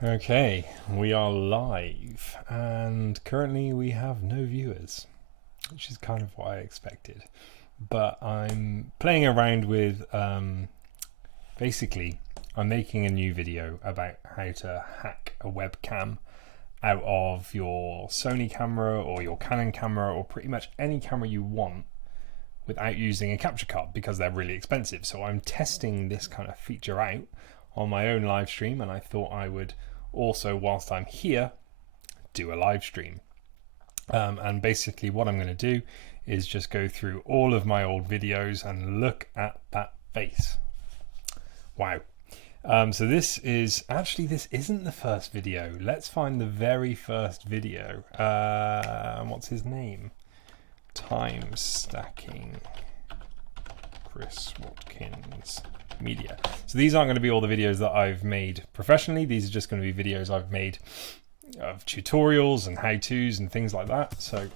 Okay, we are live, and currently we have no viewers, which is kind of what I expected. But I'm playing around with, basically, I'm making a new video about how to hack a webcam out of your Sony camera or your Canon camera or pretty much any camera you want without using a capture card because they're really expensive. So I'm testing this kind of feature out on my own live stream, and I thought I would also, whilst I'm here, do a live stream. And basically what I'm going to do is just go through all of my old videos and look at that face. Wow. So this isn't the first video. Let's find the very first video. What's his name? Time stacking. Chris Watkins Media. So these aren't going to be all the videos that I've made professionally. These are just going to be videos I've made of tutorials and how-tos and things like that. So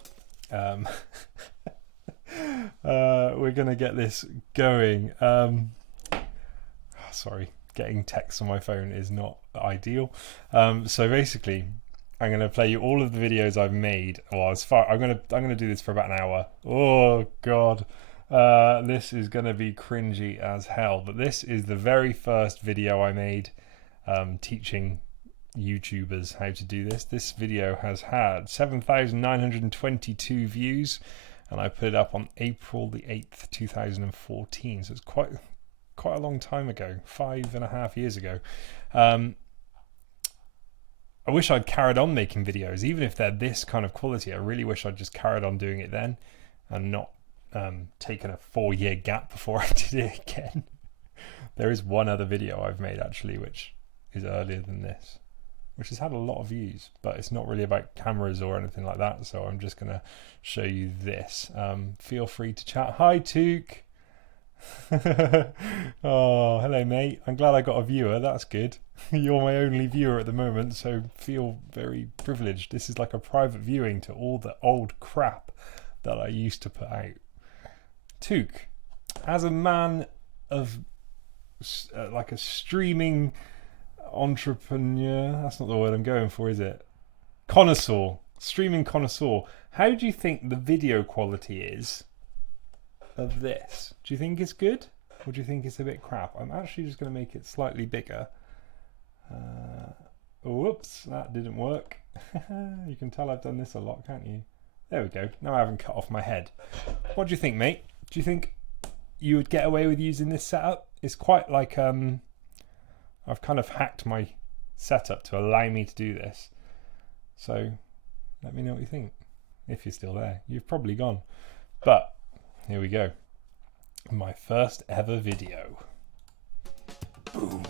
we're going to get this going. Sorry, getting text on my phone is not ideal. So basically, I'm going to play you all of the videos I've made. Well, I'm going to do this for about an hour. Oh God. This is going to be cringy as hell, but this is the very first video I made teaching YouTubers how to do this. This video has had 7,922 views, and I put it up on April the 8th, 2014. So it's quite a long time ago, 5.5 years ago. I wish I'd carried on making videos, even if they're this kind of quality. I really wish I'd just carried on doing it then and not taken a 4-year gap before I did it again. There is one other video I've made actually which is earlier than this, which has had a lot of views, but it's not really about cameras or anything like that, so I'm just gonna show you this. Feel free to chat. Hi Took. Oh, hello mate, I'm glad I got a viewer. That's good. You're my only viewer at the moment, so feel very privileged. This is like a private viewing to all the old crap that I used to put out. Took, as a man of like a streaming entrepreneur, that's not the word I'm going for, is it? Connoisseur, streaming connoisseur. How do you think the video quality is of this? Do you think it's good, or do you think it's a bit crap? I'm actually just going to make it slightly bigger. Whoops, that didn't work. You can tell I've done this a lot, can't you? There we go. Now I haven't cut off my head. What do you think, mate? Do you think you would get away with using this setup? It's quite like I've kind of hacked my setup to allow me to do this. So let me know what you think. If you're still there. You've probably gone. But here we go. My first ever video. Boom.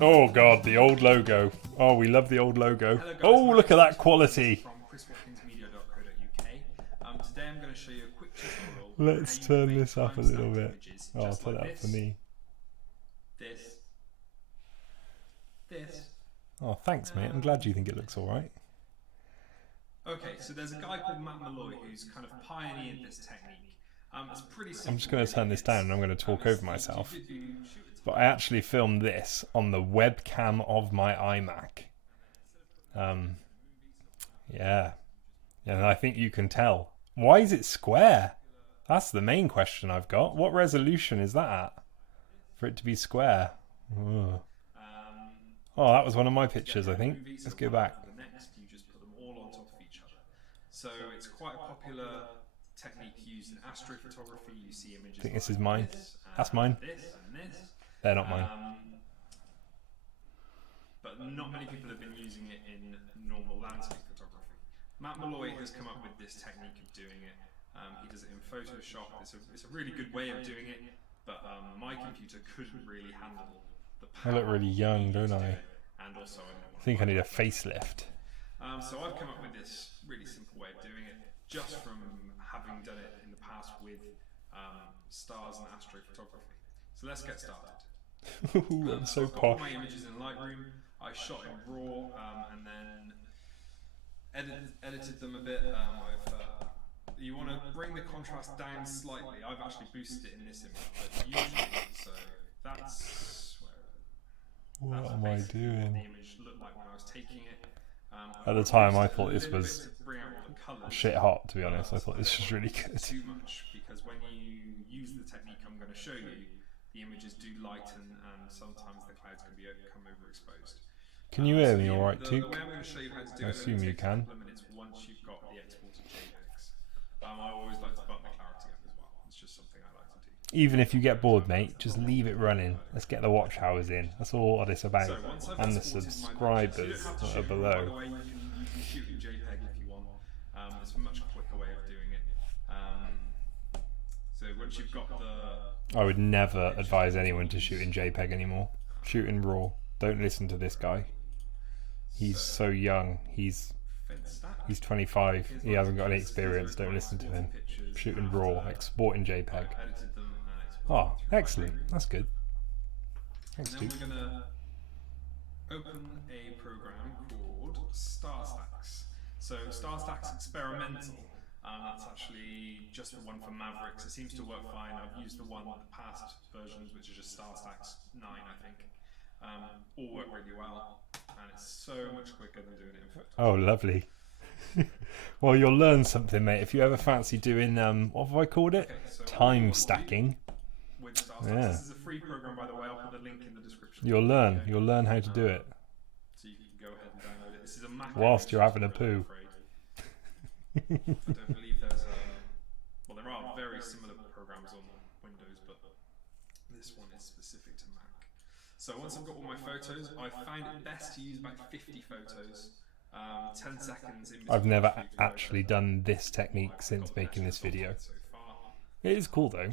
Oh God, the old logo. Oh, we love the old logo. Hello guys, oh, look at that quality. From chriswatkinsmedia.co.uk. Today I'm going to show you a quick tutorial. Let's turn this up a little bit. Oh, I'll turn it up for me. This. Oh, thanks, mate. I'm glad you think it looks all right. Okay, so there's a guy called Matt Malloy who's kind of pioneered this technique. It's pretty simple. I'm just going to turn this down and I'm going to talk over myself. But I actually filmed this on the webcam of my iMac. Yeah, and I think you can tell. Why is it square? That's the main question I've got. What resolution is that at for it to be square? Oh, that was one of my pictures, I think. Let's go back. Next, you just put them all on top of each other. So it's quite a popular technique used in astrophotography. You see images. I think this is mine. That's mine. This and this. They're not mine. But not many people have been using it in normal landscape photography. Matt Malloy has come up with this technique of doing it. He does it in Photoshop. It's a really good way of doing it, but my computer couldn't really handle the power. I look really young, don't I? And also, I think I need a facelift. so I've come up with this really simple way of doing it, just from having done it in the past with stars and astrophotography. So let's get started. I'm so I've got all posh. my images in Lightroom. I shot in RAW and then edited them a bit. You want to bring the contrast down slightly. I've actually boosted it in this image, but usually, so that's what am I doing? What the image looked like when I was taking it. At the time, I thought this was bring out all the colours. shit hot, to be honest. I thought this was really good. Too much, because when you use the technique I'm going to show you, the images do lighten, and sometimes the clouds can become overexposed. Can you hear me all right, The Took? way I'm going to show you how to do I assume you can. A couple of minutes once you've got the exported JPEGs. I always like to bump the clarity up as well. It's just something I like to do. Even if you get bored, mate, just leave it running. Let's get the watch hours in. That's all it's about. And the subscribers that are below. By the way, you can shoot in JPEG if you want. It's a much quicker way of doing it. So once you've got the... I would never advise anyone to shoot in JPEG anymore. Shoot in RAW. Don't listen to this guy. He's so young. He's 25. He hasn't got any experience. Don't listen to him. Shoot in RAW. Export in JPEG. Oh, excellent. That's good. Thanks, and dude. then we're going to open a program called StarStax. So StarStax Experimental. That's actually just the one for Mavericks. It seems to work fine. I've used the past versions, which is just StarStax 9, I think. All work really well, and it's so much quicker than doing it in Photoshop. Oh, lovely. Well, you'll learn something, mate. If you ever fancy doing, what have I called it? So Time stacking. With StarStax. Yeah. This is a free program, by the way. I'll put the link in the description. You'll learn. You'll learn how to do it. So you can go ahead and download it. This is a Mac Whilst you're having a really, poo. I don't believe there's well, there are very similar programs on Windows, but this one is specific to Mac. So once I've got all my photos, I find it best to use about 50 photos, 10 seconds in between. I've never actually done this technique since making this video. It is cool though.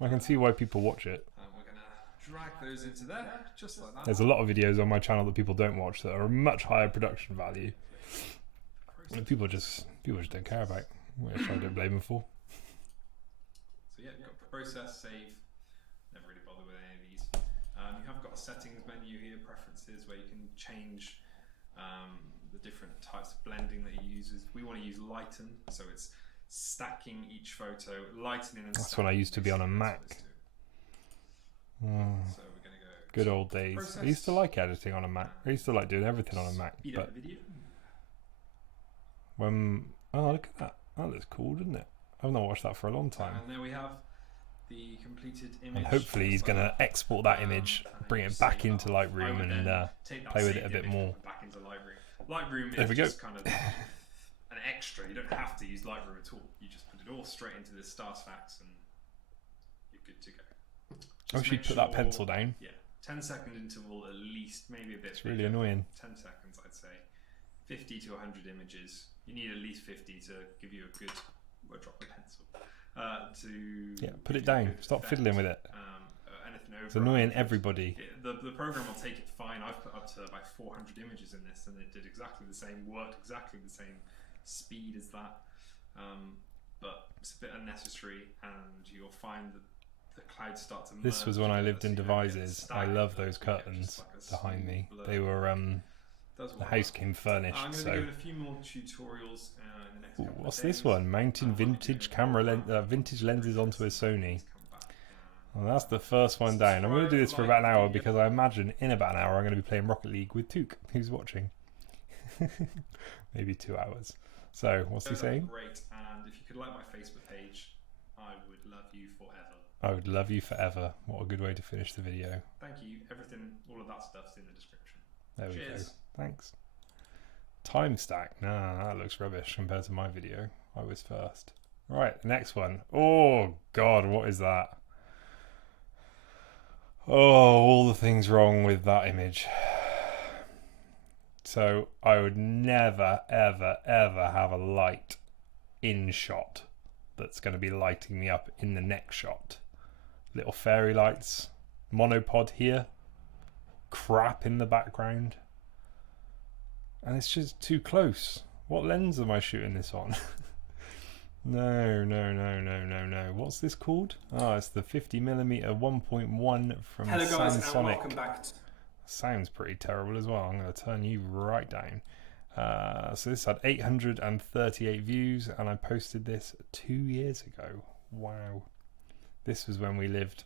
I can see why people watch it. We're going to drag those into there, just like that. There's a lot of videos on my channel that people don't watch that are a much higher production value. And people just don't care about, which I don't blame them for. So yeah, got process, save. Never really bother with any of these. You have got a settings menu here, preferences, where you can change the different types of blending that you use. We want to use lighten, so it's stacking each photo, lightening and That's when I used to be on a Mac. So we're going to go Good old days. process. I used to like editing on a Mac. I used to like doing everything on a Mac. Speed But up the video. when look at that. That looks cool, doesn't it? I've not watched that for a long time. And there we have the completed image. And hopefully he's going to export that image, bring it back into Lightroom, and play with it a bit more. Back into Lightroom. Lightroom There is we go. just kind of an extra. You don't have to use Lightroom at all. You just put it all straight into this StarStax and you're good to go. I wish you'd put that pencil down. Yeah, 10-second interval at least, maybe a bit. It's really annoying. 10 seconds, I'd say. 50 to 100 images. You need at least 50 to give you a good. Well, drop the pencil. Put it down. Stop fiddling with it. Anything over It's annoying everybody. the program will take it fine. I've put up to about 400 images in this, and it did exactly the same, worked exactly the same speed as that. But it's a bit unnecessary, and you'll find that the clouds start to merge. This was when I lived in together, so you don't get Devizes. I stagnant, love those you get curtains just like a behind me. smooth blur. They were Does the work. house came furnished. I'm going to So be doing a few more tutorials in the next couple of what's days. this one? Mounting vintage vintage lenses onto a Sony. Well, that's the first one down. I'm going to do this for about an hour because I imagine in about an hour I'm going to be playing Rocket League with Took, who's watching. Maybe 2 hours. So, what's he saying? Great, and if you could like my Facebook page, I would love you forever. I would love you forever. What a good way to finish the video. Thank you. Everything, all of that stuff's in the description. There we Cheers. go. Thanks. Time stack. Nah, that looks rubbish compared to my video. I was first. Right, the next one. Oh, God, what is that? Oh, all the things wrong with that image. So I would never, ever, ever have a light in shot that's going to be lighting me up in the next shot. Little fairy lights. Monopod here. Crap in the background. And it's just too close. What lens am I shooting this on? No. What's this called? Oh, it's the 50mm 1.1 from Hello guys, and Samsonic. welcome back. Sounds pretty terrible as well. I'm going to turn you right down. So this had 838 views, and I posted this 2 years ago. Wow. This was when we lived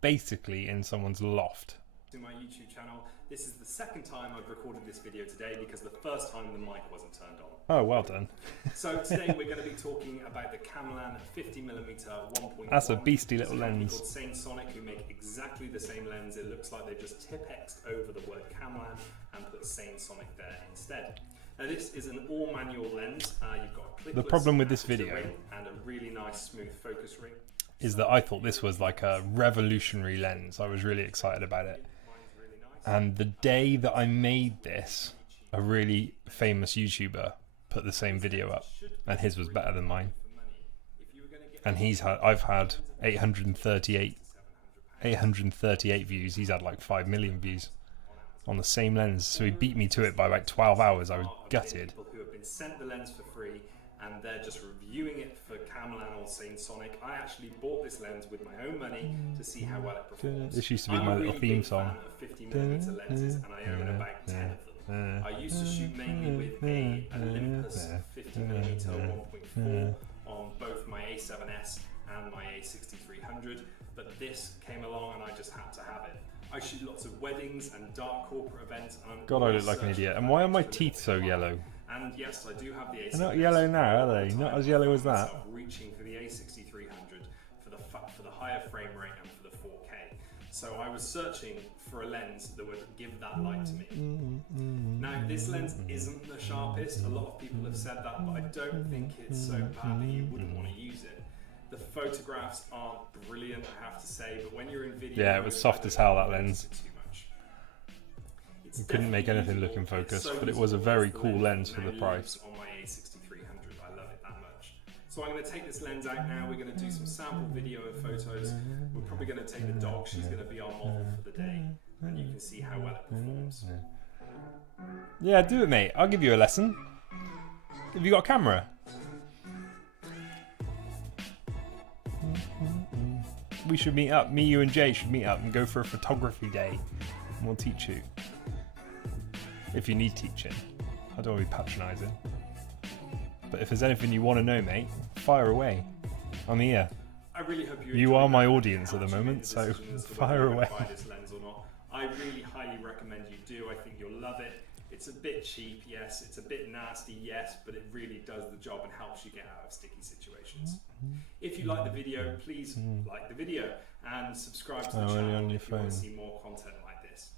basically in someone's loft. To my YouTube channel. This is the second time I've recorded this video today because the first time the mic wasn't turned on. Oh, well done. So today we're going to be talking about the Camlan 50mm 1.1. That's a beastly little lens. Called Sane Sonic, who make exactly the same lens. It looks like they just tip-X'd over the word Camlan and put Sane Sonic there instead. Now this is an all-manual lens. You've got a The problem with this video and a really nice smooth focus ring is that I thought this was like a revolutionary lens. I was really excited about it. And the day that I made this, a really famous YouTuber put the same video up, and his was better than mine. And I've had 838 views. He's had like 5 million views on the same lens. So he beat me to it by like 12 hours. I was gutted. People who have been sent the lens for free, and they're just reviewing it for Camlan or Sane Sonic. I actually bought this lens with my own money to see how well it performs. This used to be my little theme song. I'm a really big fan of 50mm lenses, and I own about 10 of them. I used to shoot mainly with an Olympus 50mm 1.4 on both my A7S and my A6300, but this came along and I just had to have it. I shoot lots of weddings and dark corporate events, and God, I look like an idiot. And why are my teeth so yellow? And yes, I do have the A7S. They're not yellow now, are they? Not as yellow as that. Reaching for the A6300 for the higher frame rate and for the 4K. So I was searching for a lens that would give that light to me. Now this lens isn't the sharpest. A lot of people have said that, but I don't think it's so bad that you wouldn't want to use it. The photographs aren't brilliant, I have to say, but when you're in video, yeah, it was soft as hell, that lens. Too much. You couldn't make anything look in focus, but it was a very cool lens for the price. On my A6300, I love it that much. So I'm going to take this lens out now. We're going to do some sample video and photos. We're probably going to take the dog. She's going to be our model for the day, and you can see how well it performs. Yeah, do it, mate. I'll give you a lesson. Have you got a camera? We should meet up. Me, you, and Jay should meet up and go for a photography day, and we'll teach you. If you need teaching. I don't want to be patronising. But if there's anything you want to know, mate, fire away. I'm here. I really hope you are my audience at the moment, so fire away. Buy this lens or not. I really highly recommend you do. I think you'll love it. It's a bit cheap, yes. It's a bit nasty, yes, but it really does the job and helps you get out of sticky situations. If you like the video, please like the video and subscribe to the channel if you want to see more content like this.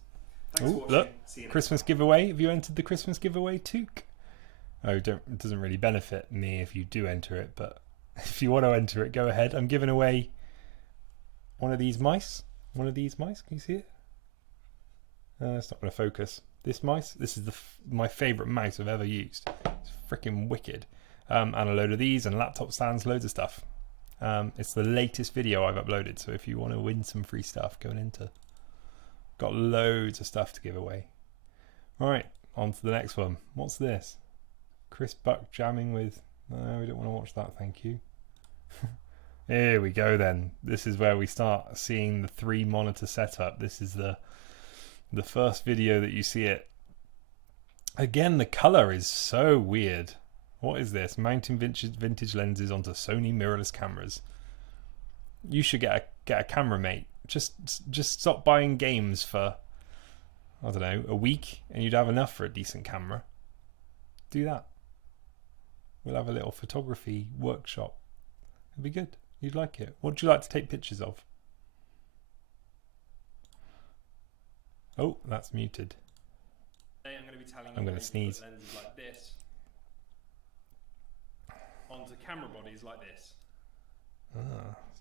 Thanks for watching. Look, see you Christmas giveaway. Have you entered the Christmas giveaway, Took? Oh, it doesn't really benefit me if you do enter it, but if you want to enter it, go ahead. I'm giving away one of these mice. One of these mice. Can you see it? It's not going to focus. This mice. This is my favourite mouse I've ever used. It's freaking wicked. And a load of these and laptop stands, loads of stuff. It's the latest video I've uploaded, so if you want to win some free stuff, go and enter. Got loads of stuff to give away. Right, on to the next one. What's this? Chris Buck jamming with... No, we don't want to watch that, thank you. Here we go then. This is where we start seeing the 3 monitor setup. This is the first video that you see it. Again, the colour is so weird. What is this? Mounting vintage lenses onto Sony mirrorless cameras. You should get a camera, mate. Just stop buying games for, I don't know, a week, and you'd have enough for a decent camera. Do that. We'll have a little photography workshop. It'd be good. You'd like it. What do you like to take pictures of? Oh, that's muted. Today I'm going to be telling you I'm going to sneeze. lenses like this onto camera bodies like this.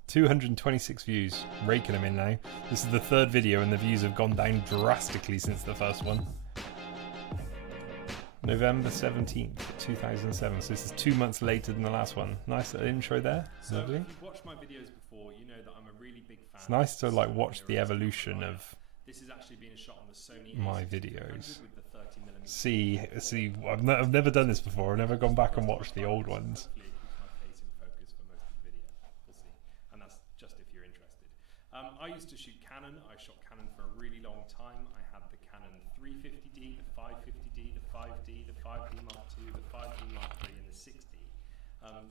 226 views. Raking them in now. This is the 3rd video and the views have gone down drastically since the first one. November 17th, 2007. So this is 2 months later than the last one. Nice little intro there. So Lovely. if you've watched my videos before, you know that I'm a really big fan. It's nice to like watch the evolution of this is actually being shot on the Sony my A600 videos. with the 30mm. See, I've never done this before. I've never gone back and watched the old ones. Hopefully it keeps my face in focus for most of the video. We'll see. And that's just if you're interested. I used to shoot Canon. I shot Canon for a really long time. I had the Canon 350D, the 550D, the 5D, the 5D Mark II, the 5D Mark III, and the 6D.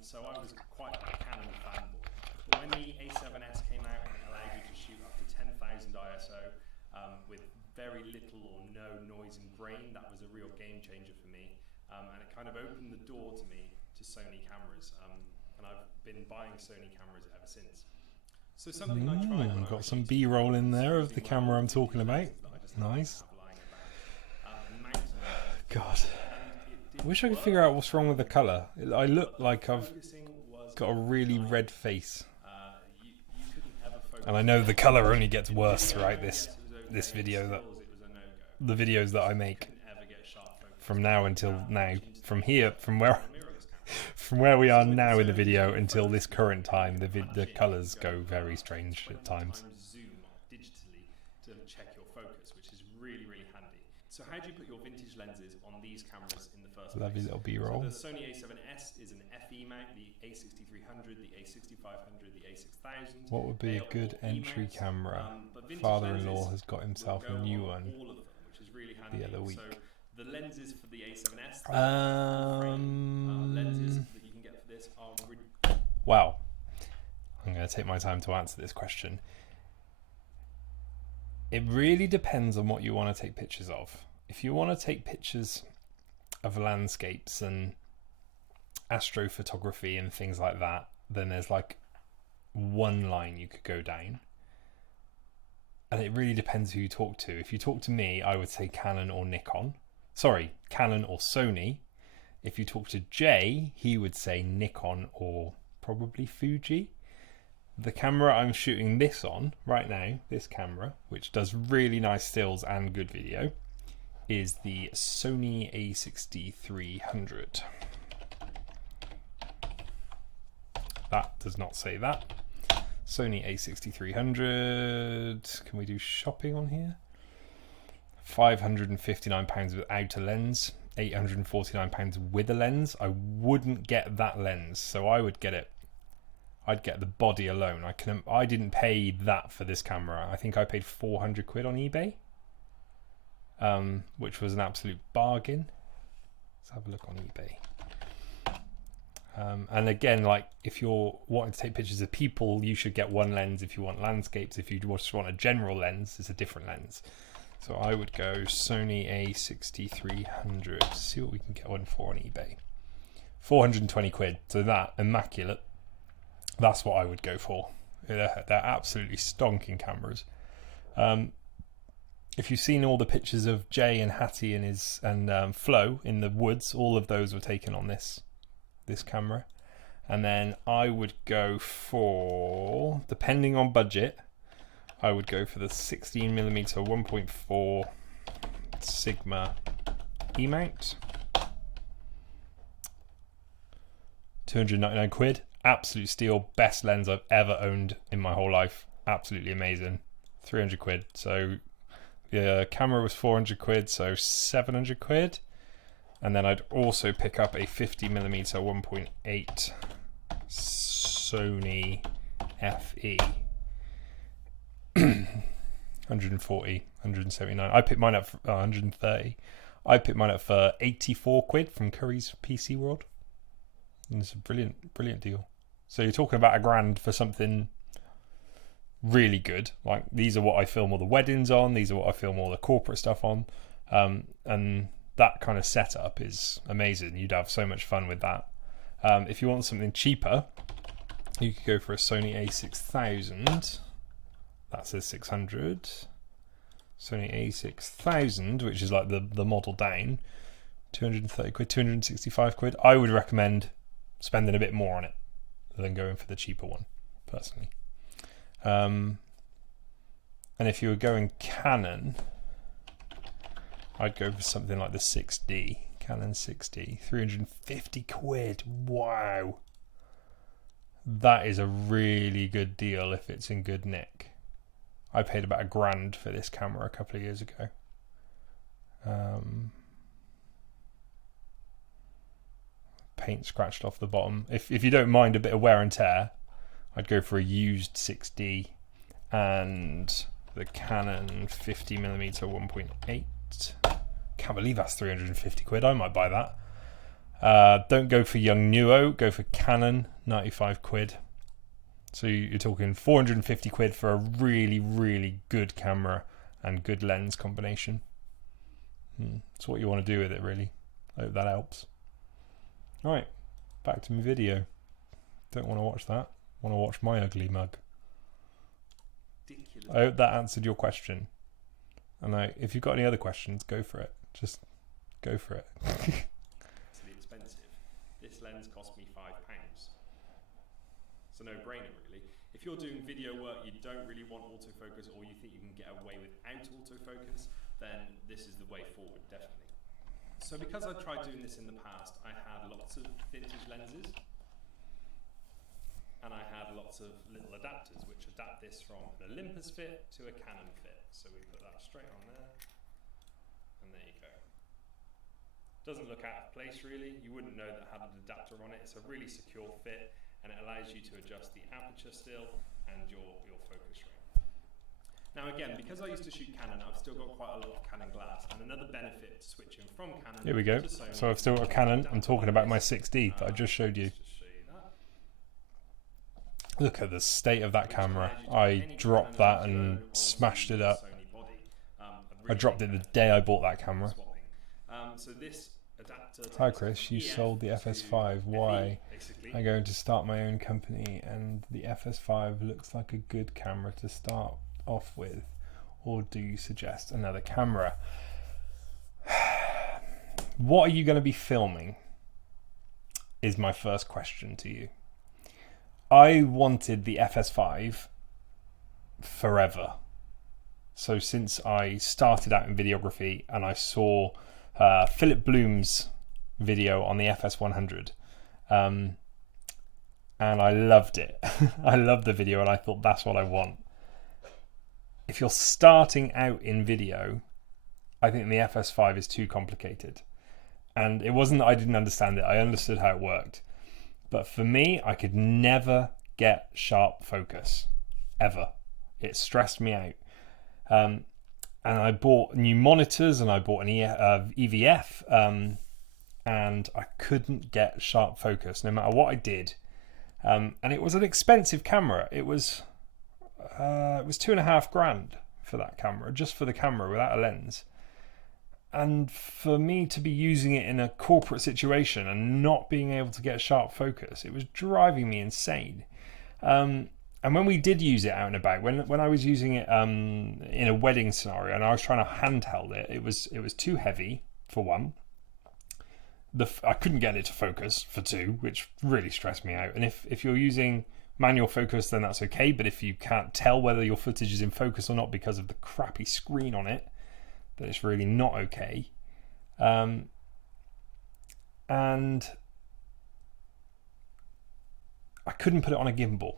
So I was quite a Canon fanboy. But when the A7S came out and it allowed you to shoot up to 10,000 ISO with very little or no noise and grain, that was a real game changer for me. And it kind of opened the door to me to Sony cameras. And I've been buying Sony cameras ever since. So something I tried. Got some B-roll in there of the camera I'm talking about. Nice. God. I wish I could figure out what's wrong with the colour. I look like I've got a really red face. And I know the colour only gets worse throughout this video, that the videos that I make from now until now, from where we are now in the video until this current time, the colours go very strange at times. Zoom digitally to check your focus, which is really, really handy. So how do you put your vintage lenses on these cameras in the first place? Lovely little B-roll. So the Sony A7S is an FE mount, the A6300, the A6500, the A6000. What would be a good entry camera? Father-in-law has got himself a new one all of them, which is really handy. the other week. So the lenses for the A7S, lenses that you can get for this are Wow. I'm going to take my time to answer this question. It really depends on what you want to take pictures of. If you want to take pictures of landscapes and astrophotography and things like that, then there's like one line you could go down. And it really depends who you talk to. If you talk to me, I would say Canon or Nikon. Sorry, Canon or Sony. If you talk to Jay, he would say Nikon or probably Fuji. The camera I'm shooting this on right now, this camera, which does really nice stills and good video, is the Sony A6300. That does not say that. Sony A6300. Can we do shopping on here? £559 without a lens, £849 with a lens. I wouldn't get that lens, so I would get it. I'd get the body alone. I didn't pay that for this camera. I think I paid 400 quid on eBay, which was an absolute bargain. Let's have a look on eBay. And again, like if you're wanting to take pictures of people, you should get one lens. If you want landscapes, if you just want a general lens, it's a different lens. So I would go Sony A6300. See what we can get one for on eBay. 420 quid. So that, immaculate. That's what I would go for. They're absolutely stonking cameras. If you've seen all the pictures of Jay and Hattie and Flo in the woods, all of those were taken on this camera. And then I would go for, depending on budget, I would go for the 16mm 1.4 Sigma E-mount. 299 quid. Absolute steal. Best lens I've ever owned in my whole life. Absolutely amazing. 300 quid. So the camera was 400 quid, so 700 quid. And then I'd also pick up a 50mm 1.8 Sony FE. 140, 179. I picked mine up for 130. I picked mine up for 84 quid from Curry's PC World. And it's a brilliant deal. So you're talking about £1,000 for something really good. Like these are what I film all the weddings on. These are what I film all the corporate stuff on. And that kind of setup is amazing. You'd have so much fun with that. If you want something cheaper, you could go for a Sony A6000. That says 600. Sony A6000, which is like the model down. 230 quid, 265 quid. I would recommend spending a bit more on it than going for the cheaper one, personally. And if you were going Canon, I'd go for something like the 6D, Canon 6D, 350 quid. Wow. That is a really good deal if it's in good nick. I paid about £1,000 for this camera a couple of years ago. Paint scratched off the bottom. If you don't mind a bit of wear and tear, I'd go for a used 6D. and the Canon 50mm 1.8. Can't believe that's 350 quid. I might buy that. Don't go for Yongnuo, go for Canon, 95 quid. So you're talking 450 quid for a really, really good camera and good lens combination. That's what you want to do with it, really. I hope that helps. Alright, back to my video. Don't want to watch that. Want to watch my ugly mug. Ridiculous. I hope that answered your question. And if you've got any other questions, go for it. Just go for it. It's expensive. This lens cost me £5. It's a no-brainer, really. If you're doing video work, you don't really want autofocus, or you think you can get away without autofocus, then this is the way forward, definitely. So because I tried doing this in the past, I had lots of vintage lenses, and I had lots of little adapters which adapt this from an Olympus fit to a Canon fit. So we put that straight on there, and there you go. Doesn't look out of place, really. You wouldn't know that it had an adapter on it. It's a really secure fit, and it allows you to adjust the aperture still and your focus rate. Now again, because I used to shoot Canon, I've still got quite a lot of Canon glass, and another benefit to switching from Canon Here we go. to Sony, So I've still got a Canon. I'm talking about my 6D that I just showed you. Look at the state of that camera. I dropped that and smashed it up. I dropped it the day I bought that camera. So this adapter Hi Chris, you sold the FS5. Why? I'm going to start my own company and the FS5 looks like a good camera to start off with. Or do you suggest another camera? What are you going to be filming? Is my first question to you. I wanted the FS5 forever. So since I started out in videography and I saw Philip Bloom's video on the FS100 and I loved it. I loved the video and I thought that's what I want. If you're starting out in video, I think the FS5 is too complicated. And it wasn't that I didn't understand it. I understood how it worked. But for me, I could never get sharp focus, ever. It stressed me out. And I bought new monitors and I bought an EVF and I couldn't get sharp focus no matter what I did. And it was an expensive camera. It was $2,500 for that camera, just for the camera without a lens. And for me to be using it in a corporate situation and not being able to get sharp focus, it was driving me insane. And when we did use it out and about, when I was using it in a wedding scenario and I was trying to handheld it, it was too heavy, for one. I couldn't get it to focus, for two, which really stressed me out. And if you're using manual focus, then that's okay. But if you can't tell whether your footage is in focus or not because of the crappy screen on it, that it's really not okay. And I couldn't put it on a gimbal.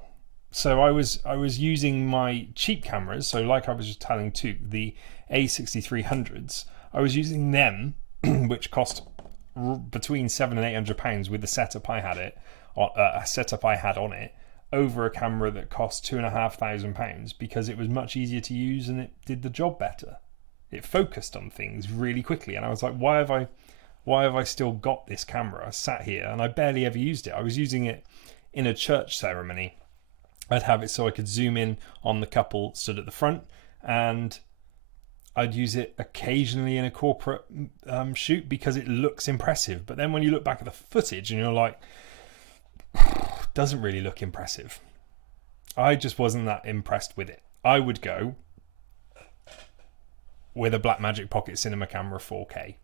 So I was using my cheap cameras, so like I was just telling too, the A6300s, I was using them, which cost between £700 and £800 with the setup I had on it, over a camera that cost £2,500 because it was much easier to use and it did the job better. It focused on things really quickly, and I was like, why have I still got this camera? I sat here and I barely ever used it. I was using it in a church ceremony. I'd have it so I could zoom in on the couple stood at the front, and I'd use it occasionally in a corporate shoot because it looks impressive. But then when you look back at the footage and you're like, doesn't really look impressive. I just wasn't that impressed with it. I would go with a Blackmagic Pocket Cinema camera 4K.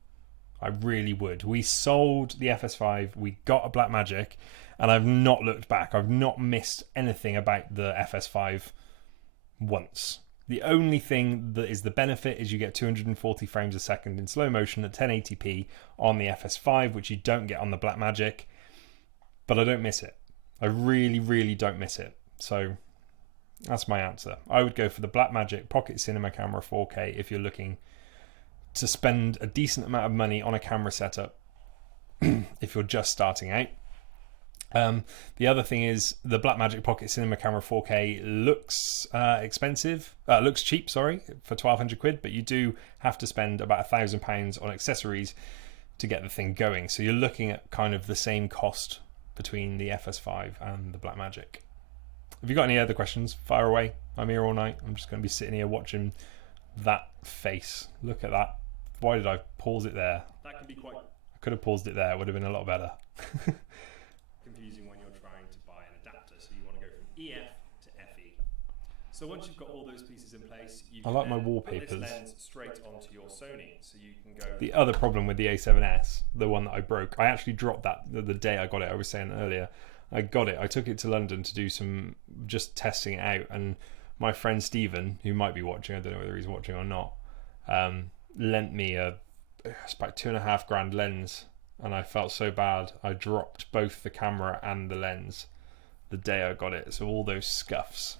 I really would. We sold the FS5, we got a Blackmagic, and I've not looked back. I've not missed anything about the FS5 once. The only thing that is the benefit is you get 240 frames a second in slow motion at 1080p on the FS5, which you don't get on the Blackmagic, but I don't miss it. I really, really don't miss it. So that's my answer. I would go for the Blackmagic Pocket Cinema Camera 4K if you're looking to spend a decent amount of money on a camera setup if you're just starting out. The other thing is the Blackmagic Pocket Cinema Camera 4K looks expensive. Looks cheap, sorry, for 1,200 quid, but you do have to spend about £1,000 on accessories to get the thing going. So you're looking at kind of the same cost between the FS5 and the Blackmagic. Have you got any other questions? Fire away. I'm here all night. I'm just going to be sitting here watching that face. Look at that. Why did I pause it there? That can be quite I could have paused it there. It would have been a lot better. confusing when you're trying to buy an adapter. So you want to go from EF to FE. So once you've got all those pieces in place, you I can like my then wallpapers. put this lens straight onto your Sony. So you can go. The other problem with the A7S, the one that I broke, I actually dropped that the day I got it. I was saying earlier, I got it. I took it to London to do some just testing it out, and my friend Stephen, who might be watching, I don't know whether he's watching or not, lent me it's about £2.5 lens, and I felt so bad. I dropped both the camera and the lens the day I got it. So all those scuffs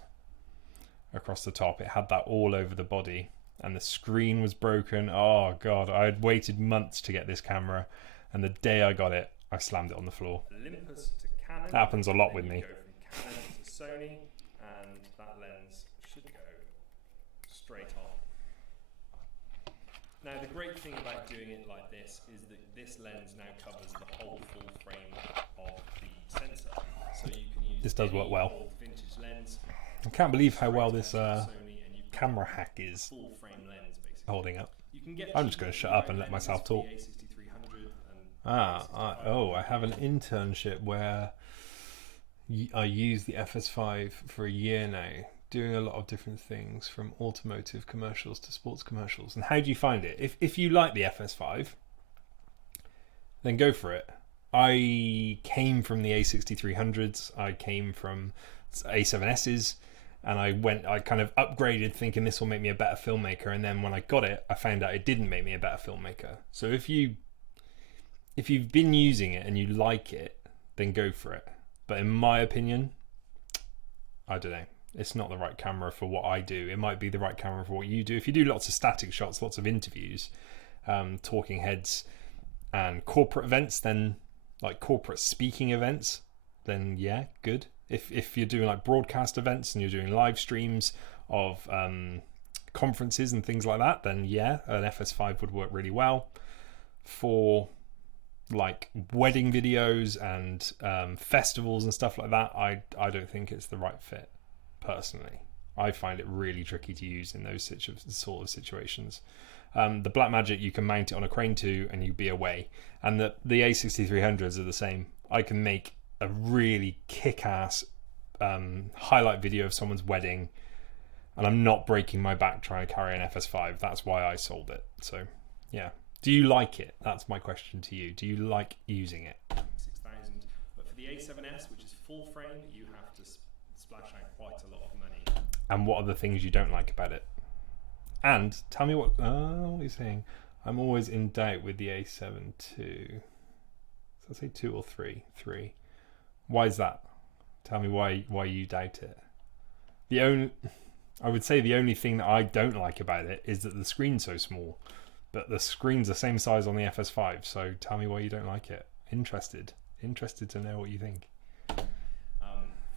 across the top, it had that all over the body, and the screen was broken. Oh god, I had waited months to get this camera, and the day I got it, I slammed it on the floor. Olympus to Canon. That happens a lot with me. Go from Canon to Sony, and that lens should go straight on. Now the great thing about doing it like this is that this lens now covers the whole full frame of the sensor, so you can use This does work well. old vintage lens. I can't believe how well this Sony, and you've got camera hack is full frame lens basically. holding up. You can get I'm just going to shut up and let myself talk. I have an internship where I use the FS5 for a year now, doing a lot of different things from automotive commercials to sports commercials. And how do you find it? If you like the FS5, then go for it. I came from the A6300s, I came from A7Ss, and I kind of upgraded thinking this will make me a better filmmaker, and then when I got it, I found out it didn't make me a better filmmaker. So if you've been using it and you like it, then go for it. But in my opinion, I don't know, it's not the right camera for what I do. It might be the right camera for what you do. If you do lots of static shots, lots of interviews, talking heads and corporate events, then like corporate speaking events, then yeah, good. If you're doing like broadcast events and you're doing live streams of conferences and things like that, then yeah, an FS5 would work really well. For like wedding videos and festivals and stuff like that, I don't think it's the right fit personally. I find it really tricky to use in those sort of situations. The Blackmagic, you can mount it on a crane too and you'd be away, and the A6300s are the same. I can make a really kick-ass highlight video of someone's wedding, and I'm not breaking my back trying to carry an FS5. That's why I sold it. So yeah, do you like it? That's my question to you. Do you like using it? 6,000, but for the A7S, which is full frame, you have to splash out quite a lot of money. And what are the things you don't like about it? And tell me what are you saying? I'm always in doubt with the A7 II. So I say 2 or 3? 3. Why is that? Tell me why you doubt it. I would say the only thing that I don't like about it is that the screen's so small. But the screen's the same size on the FS5, so tell me why you don't like it. Interested to know what you think. For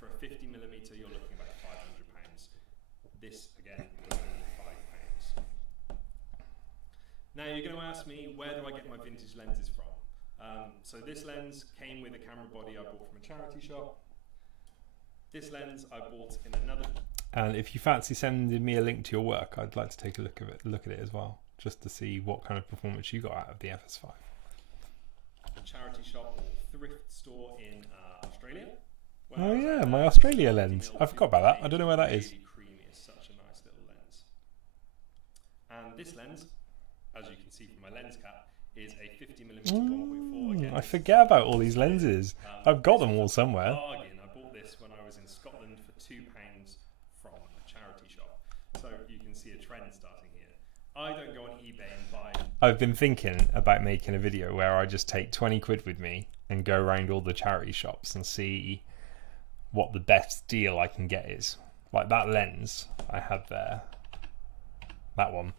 a 50mm, you're looking about £500. This again is only £5. Now you're going to ask me, where do I get my vintage lenses from? So this lens came with a camera body I bought from a charity shop. This lens I bought in another. And if you fancy sending me a link to your work, I'd like to take a look at it as well, just to see what kind of performance you got out of the FS5. A charity shop or thrift store in Australia. Oh yeah, my Australia lens. I forgot about that. I don't know where that is. Really creamy. It's such a nice little lens. And this lens, as you can see from my lens cap, is a 50mm 1.4. Again, I forget about all these lenses. I've got them all somewhere. Bargain. I bought this when I was in Scotland for £2 from a charity shop. So you can see a trend starting here. I don't go on eBay and buy. I've been thinking about making a video where I just take 20 quid with me and go around all the charity shops and see what the best deal I can get is. Like that lens I had there, that one.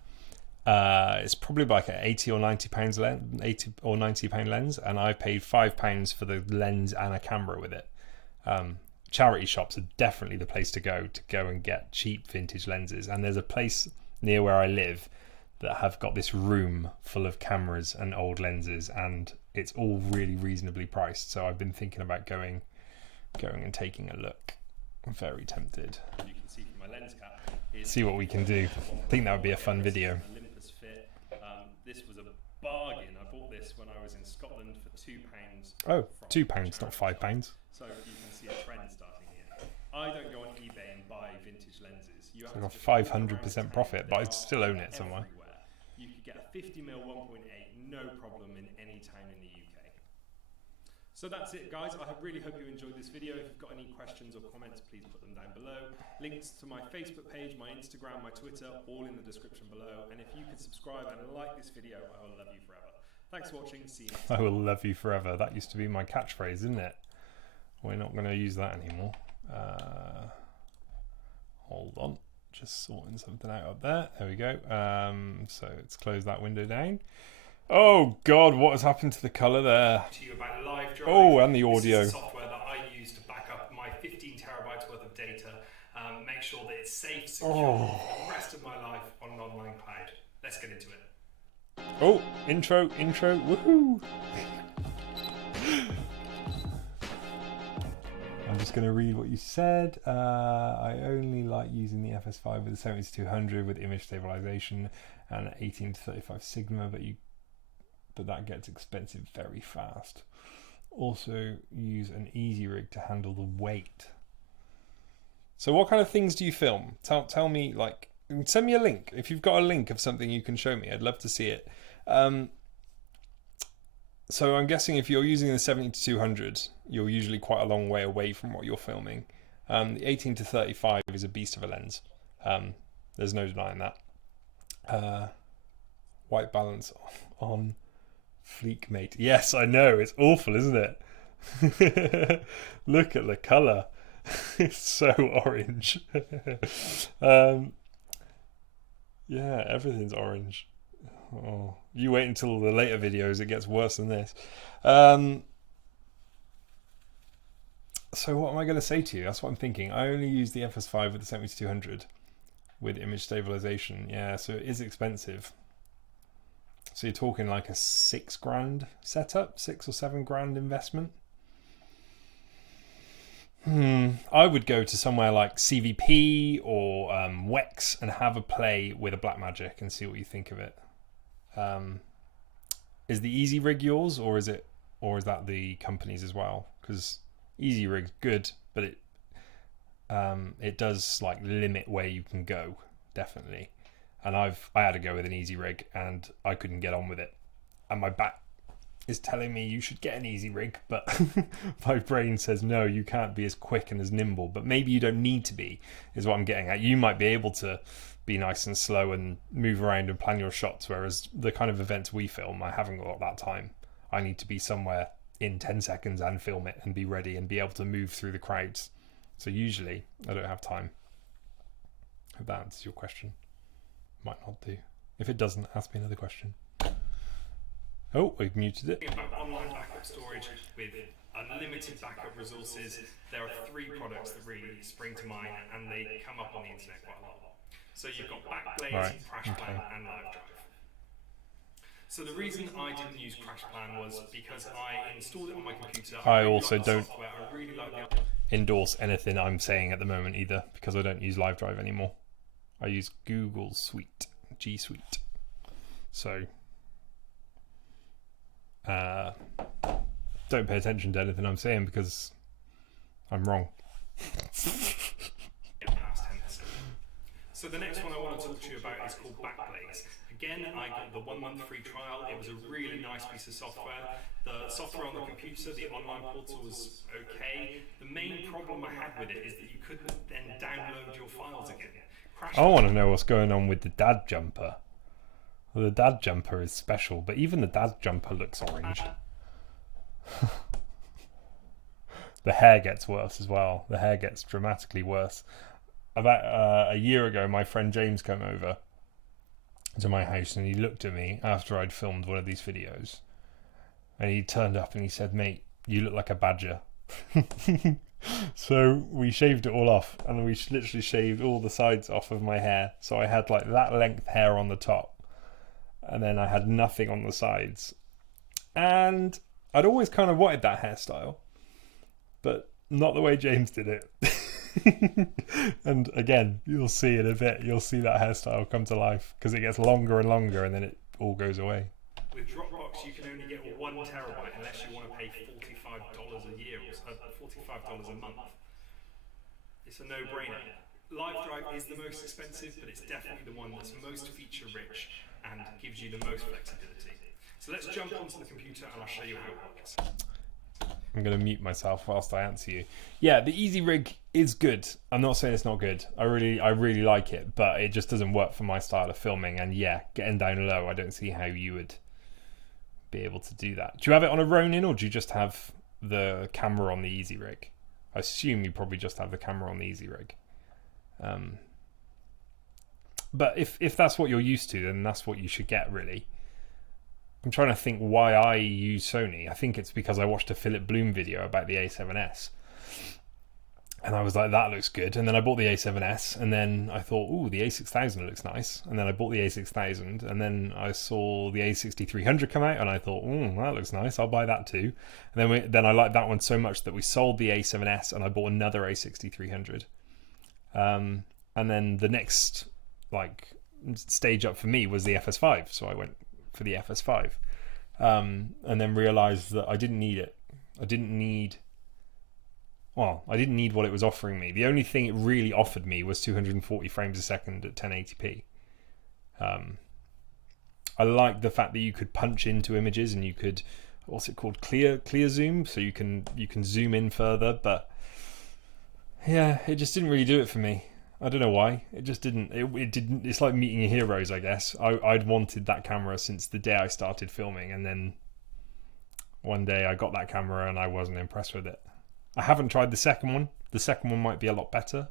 It's probably like an 80 or 90 pounds lens, 80 or 90 pound lens, and I paid £5 for the lens and a camera with it. Charity shops are definitely the place to go and get cheap vintage lenses, and there's a place near where I live that have got this room full of cameras and old lenses, and it's all really reasonably priced. So I've been thinking about going and taking a look. I'm very tempted. You can see from my lens cap. See what we can do. I think that would be a fun video. This was a bargain. I bought this when I was in Scotland for £2. Oh, £2, not £5. So you can see a trend starting here. I don't go on eBay and buy vintage lenses. You have 500% profit, but I still own it somewhere. You could get a 50mm 1.8, no problem, in any town in the UK. So that's it, guys. I really hope you enjoyed this video. If you've got any questions or comments, please put them down below. Links to my Facebook page, my Instagram, my Twitter, all in the description below. And if you could subscribe and like this video, I will love you forever. Thanks for watching. See you next time. I will love you forever. That used to be my catchphrase, isn't it? We're not going to use that anymore. Hold on. Just sorting something out up there. There we go. So let's close that window down. Oh God, what has happened to the colour there? To you about LiveDrive. Oh, and the audio. This is software that I use to back up my 15 terabytes worth of data. Make sure that it's safe, secure for the rest of my life on an online cloud. Let's get into it. Oh, intro, woohoo! I'm just going to read what you said. I only like using the FS5 with the 7200 with image stabilization and 18 to 35 sigma, but that gets expensive very fast. Also use an easy rig to handle the weight. So what kind of things do you film? Tell me, like, send me a link. If you've got a link of something you can show me, I'd love to see it. So I'm guessing if you're using the 70-200, you're usually quite a long way away from what you're filming. The 18 to 35 is a beast of a lens. There's no denying that. White balance on Fleek Mate. Yes, I know. It's awful, isn't it? Look at the colour. It's so orange. Yeah, everything's orange. Oh, you wait until the later videos, it gets worse than this. So what am I going to say to you? That's what I'm thinking. I only use the FS5 with the 70-200 with image stabilization. Yeah, so it is expensive. So you're talking like a £6,000 setup, 6 or 7 grand investment. I would go to somewhere like CVP or Wex and have a play with a Blackmagic and see what you think of it. Is the Easy Rig yours, or is that the company's as well? Because Easy Rig's good, but it does like limit where you can go, definitely. And I had to go with an Easy Rig and I couldn't get on with it, and my back is telling me you should get an Easy Rig, but my brain says no, you can't be as quick and as nimble. But maybe you don't need to be, is what I'm getting at. You might be able to be nice and slow and move around and plan your shots, whereas the kind of events we film, I haven't got that time. I need to be somewhere in 10 seconds and film it and be ready and be able to move through the crowds. So usually I don't have time. Hope that answers your question. Might not do. If it doesn't, ask me another question. Oh, we've muted it. About online backup storage with unlimited backup resources, there are 3 products that really spring to mind, and they come up on the internet quite a lot. So you've got Backblaze, CrashPlan, and LiveDrive. So the reason I didn't use CrashPlan was because I installed it on my computer. I also don't endorse anything I'm saying at the moment either, because I don't use LiveDrive anymore. I use Google Suite, G Suite. So don't pay attention to anything I'm saying because I'm wrong. So the next one I want to talk to you about is called Backblaze. Again, I got the 1-month free trial. It was a really nice piece of software. The software on the computer, the online portal was okay. The main problem I had with it is that you couldn't then download your files again. I want to know what's going on with the dad jumper. Well, the dad jumper is special, but even the dad jumper looks orange. The hair gets worse as well. The hair gets dramatically worse. About a year ago, my friend James came over to my house, and he looked at me after I'd filmed one of these videos, and he turned up and he said, "Mate, you look like a badger." So we shaved it all off, and we literally shaved all the sides off of my hair. So I had like that length hair on the top, and then I had nothing on the sides. And I'd always kind of wanted that hairstyle, but not the way James did it. And again, you'll see in a bit, you'll see that hairstyle come to life, because it gets longer and longer, and then it all goes away. With Dropbox, you can only get 1 terabyte unless you want to pay $45 a year or $45 a month. It's a no-brainer. LiveDrive is the most expensive, but it's definitely the one that's most feature-rich and gives you the most flexibility. So let's jump onto the computer and I'll show you how it works. I'm going to mute myself whilst I answer you. Yeah, the Easy Rig is good. I'm not saying it's not good. I really like it, but it just doesn't work for my style of filming. And yeah, getting down low, I don't see how you would be able to do that. Do you have it on a Ronin, or do you just have the camera on the Easy Rig? I assume you probably just have the camera on the Easy Rig. But if that's what you're used to, then that's what you should get, really. I'm trying to think why I use Sony. I think it's because I watched a Philip Bloom video about the A7S. And I was like, that looks good. And then I bought the A7S, and then I thought, ooh, the A6000 looks nice. And then I bought the A6000, and then I saw the A6300 come out, and I thought, ooh, that looks nice. I'll buy that too. And then I liked that one so much that we sold the A7S, and I bought another A6300. And then the next stage up for me was the FS5, so I went for the FS5, and then realized that I didn't need it. I didn't need what it was offering me. The only thing it really offered me was 240 frames a second at 1080p. I like the fact that you could punch into images, and you could, what's it called, clear zoom, so you can zoom in further. But yeah, it just didn't really do it for me. I don't know why. It just didn't. It didn't. It's like meeting your heroes, I guess. I'd wanted that camera since the day I started filming, and then one day I got that camera and I wasn't impressed with it. I haven't tried the second one. The second one might be a lot better,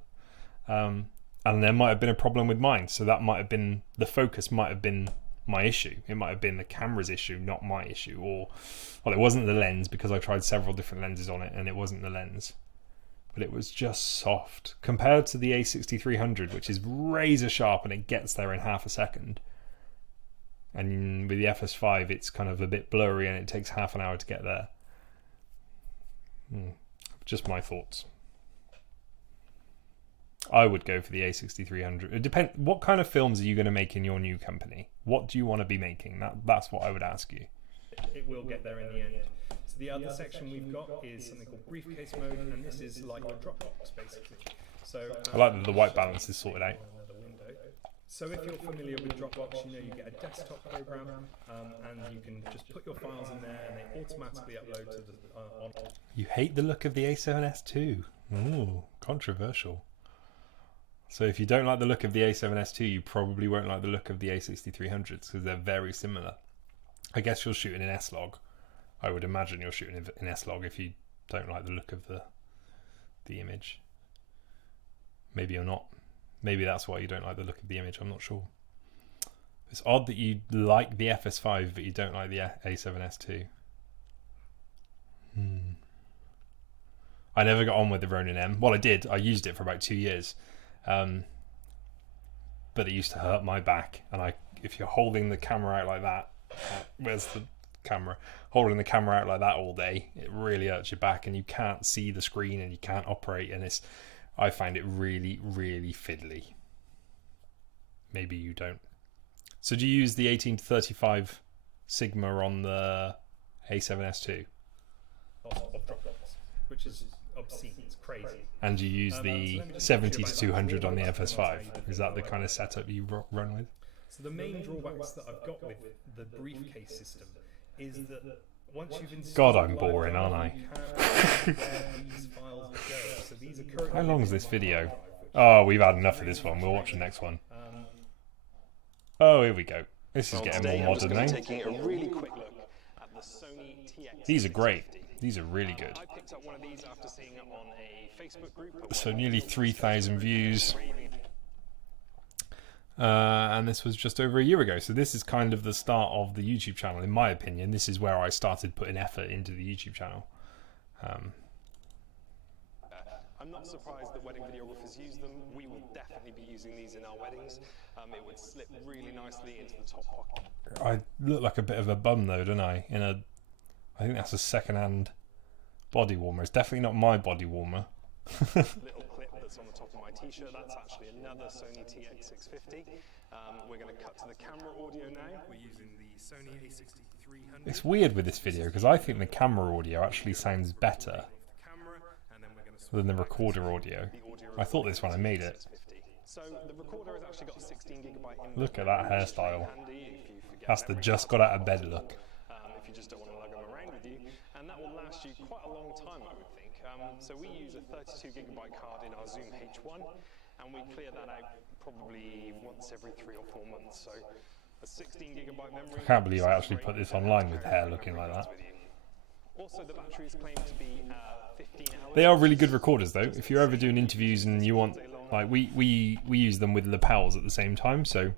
and there might have been a problem with mine. So that might have been, the focus might have been my issue. It might have been the camera's issue, not my issue. Or, well, it wasn't the lens, because I tried several different lenses on it, and it wasn't the lens. But it was just soft compared to the A6300, which is razor sharp and it gets there in half a second. And with the FS5, it's kind of a bit blurry and it takes half an hour to get there. Just my thoughts. I would go for the A6300. It depends. What kind of films are you going to make in your new company? What do you want to be making? That's what I would ask you. It will get there in the end. So the other section we've got is something called briefcase mode, and this is like your Dropbox basically. So I like that the white balance is sorted out. So if you're familiar with Dropbox, you know you get a desktop program, and you can just put your files in there, and they automatically upload to the on. You hate the look of the A7S too. Ooh, controversial. So if you don't like the look of the A7S II, you probably won't like the look of the A6300s, because they're very similar. I guess you're shooting in S-Log. I would imagine you're shooting in S-Log if you don't like the look of the image. Maybe you're not. Maybe that's why you don't like the look of the image. I'm not sure. It's odd that you like the FS5 but you don't like the A7S II. I never got on with the Ronin M. Well, I did. I used it for about 2 years. But it used to hurt my back. And if you're holding the camera out like that, where's the camera? Holding the camera out like that all day, it really hurts your back, and you can't see the screen and you can't operate, and I find it really, really fiddly. Maybe you don't. So do you use the 18 to 35 Sigma on the A7S II? Which is obscene, it's crazy. And you use the 70 to 200 on the FS5? Is that the kind of setup you run with? So the main drawbacks that I've got with the briefcase system is that once you've installed, God, I'm boring, aren't I? How long is this video? Oh, we've had enough of this one. We'll watch the next one. Oh, here we go. This is getting more modern now. Taking a really quick look at the Sony TX. These are great. These are really good. I picked up one of these after seeing it on a Facebook group. So nearly 3,000 views. and this was just over a year ago. So this is kind of the start of the YouTube channel, in my opinion. This is where I started putting effort into the YouTube channel. I'm not surprised that wedding videographers use them. We will definitely be using these in our weddings. It would slip really nicely into the top pocket. I look like a bit of a bum though, don't I? I think that's a second-hand body warmer. It's definitely not my body warmer. Little clip that's on the top of my t-shirt, that's actually another Sony TX650. We're going to cut to the camera audio now. We're using the Sony A6300. It's weird with this video because I think the camera audio actually sounds better than the recorder audio. I thought this when I made it. So the recorder has actually got a 16GB. Look at that hairstyle. That's the just got out of bed look. If you just don't want to lug them around with you, and that will last you quite a long time, I would think. So we use a 32GB card in our Zoom H1, and we clear that out probably once every 3 or 4 months. So a 16GB memory. I can't believe I actually put this online with hair looking like that. Also, the battery is claimed to be 15 hours. They are really good recorders though. If you're ever doing interviews and you want, like we use them with lapels at the same time, so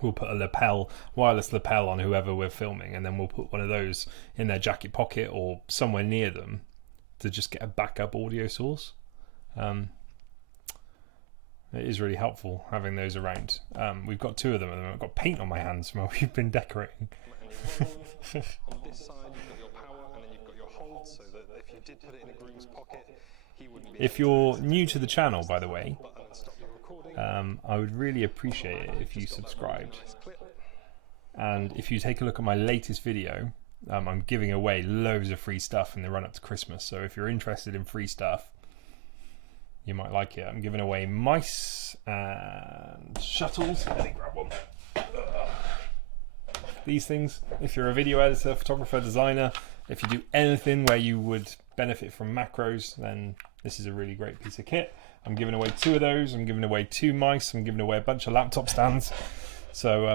we'll put a wireless lapel on whoever we're filming, and then we'll put one of those in their jacket pocket or somewhere near them to just get a backup audio source. It is really helpful having those around. We've got 2 of them at the moment. I've got paint on my hands from where we've been decorating. On this side, you've got your power, and then you've got your hold, so that if you did put it in a groom's pocket, he wouldn't be. If you're new to the channel, by the way, I would really appreciate it if you subscribed. And if you take a look at my latest video, I'm giving away loads of free stuff in the run up to Christmas. So if you're interested in free stuff, you might like it. I'm giving away mice and shuttles. Let me grab one. These things, if you're a video editor, photographer, designer, if you do anything where you would benefit from macros, then this is a really great piece of kit. I'm giving away 2 of those. I'm giving away 2 mice. I'm giving away a bunch of laptop stands. So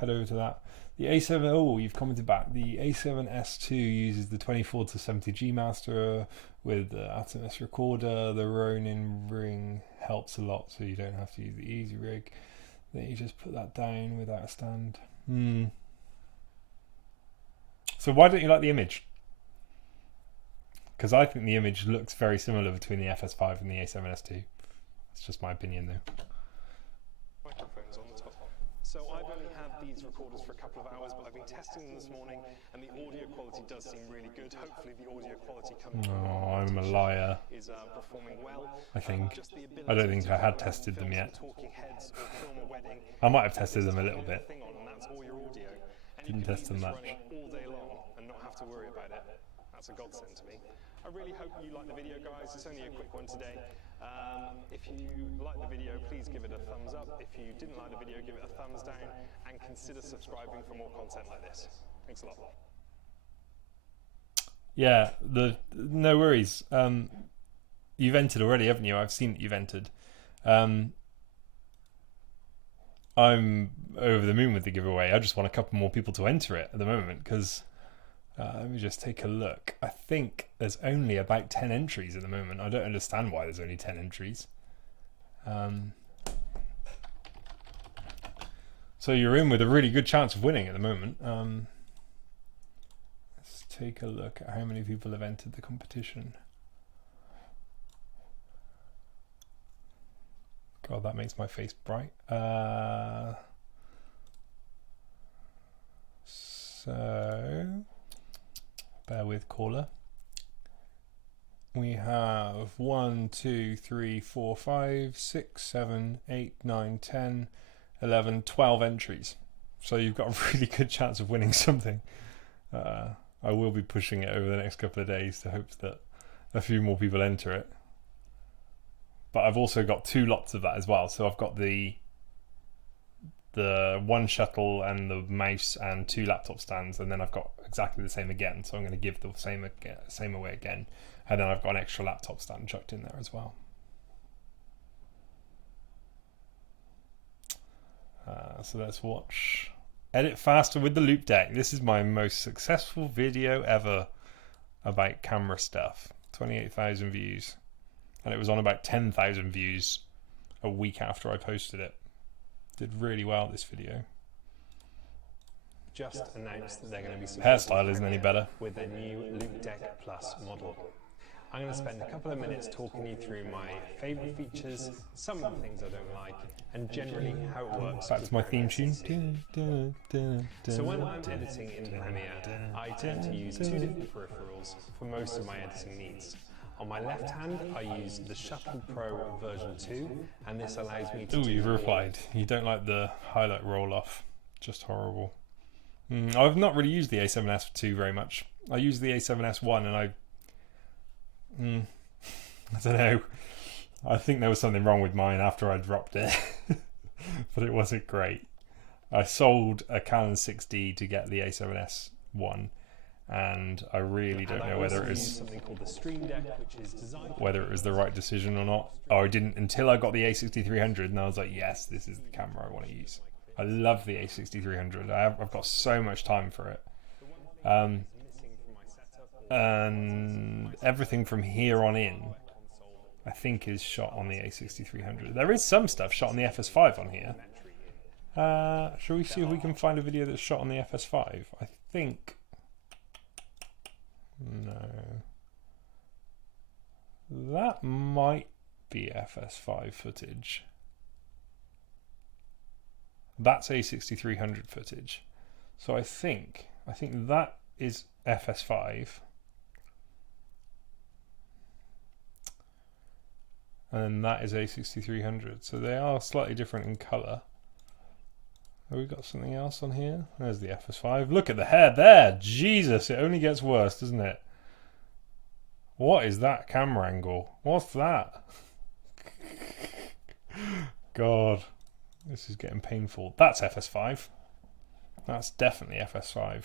head over to that. The A7, oh, you've commented back. The A7S2 uses the 24 to 70 G master with the Atom S recorder. The Ronin ring helps a lot, so you don't have to use the Easy Rig. Then you just put that down without a stand. So why don't you like the image? Because I think the image looks very similar between the FS5 and the A7S2. It's just my opinion though. Microphones on the top. So I've only had these recorders for a couple of hours, but I've been testing them this morning, and the audio quality does seem really good. Hopefully the audio quality coming from I'm a liar. is performing well. I think. I don't think I had tested them yet. I might have tested them a little bit. Didn't test them much. All day long and not have to worry about it. That's a godsend to me. I really hope you like the video, guys. It's only a quick one today. If you like the video, please give it a thumbs up. If you didn't like the video, give it a thumbs down, and consider subscribing for more content like this. Thanks a lot. Yeah, no worries. You've entered already, haven't you? I've seen that you've entered. I'm over the moon with the giveaway. I just want a couple more people to enter it at the moment because let me just take a look. I think there's only about 10 entries at the moment. I don't understand why there's only 10 entries. So you're in with a really good chance of winning at the moment. Let's take a look at how many people have entered the competition. God, that makes my face bright. So, bear with, caller. We have 1, 2, 3, 4, 5, 6, 7, 8, 9, 10, 11, 12 entries. So you've got a really good chance of winning something. I will be pushing it over the next couple of days to hope that a few more people enter it. But I've also got 2 lots of that as well. So I've got the 1 shuttle and the mouse and 2 laptop stands, and then I've got exactly the same again. So I'm going to give the same away again, and then I've got an extra laptop stand chucked in there as well. So let's watch Edit Faster with the Loop Deck. This is my most successful video ever about camera stuff. 28,000 views. And it was on about 10,000 views a week after I posted it. Did really well, this video. Just announced that they're going to be Hairstyle isn't any better. with their new Loop Deck Plus model. I'm going to spend a couple of minutes talking you through my favourite features, some of the things I don't like, and generally how it works. Back to my theme tune. So when I'm editing in Premiere, I tend to use two different peripherals for most of my editing needs. On my left hand, I use the Shuttle Pro version 2, and this allows me to Ooh, you've replied. You don't like the highlight roll-off. Just horrible. I've not really used the A7S II very much. I used the A7S1 and I don't know. I think there was something wrong with mine after I dropped it. But it wasn't great. I sold a Canon 6D to get the A7S1, and I really don't know whether it was the right decision or not. Oh, I didn't until I got the A6300, and I was like, yes, this is the camera I want to use. I love the A6300. I've got so much time for it. And everything from here on in, I think, is shot on the A6300. There is some stuff shot on the FS5 on here. Shall we see if we can find a video that's shot on the FS5? I think... No. That might be FS5 footage. That's A6300 footage. So I think that is FS5. And then that is A6300. So they are slightly different in colour. Have we got something else on here? There's the FS5. Look at the hair there! Jesus, it only gets worse, doesn't it? What is that camera angle? What's that? God, this is getting painful. That's FS5. That's definitely FS5.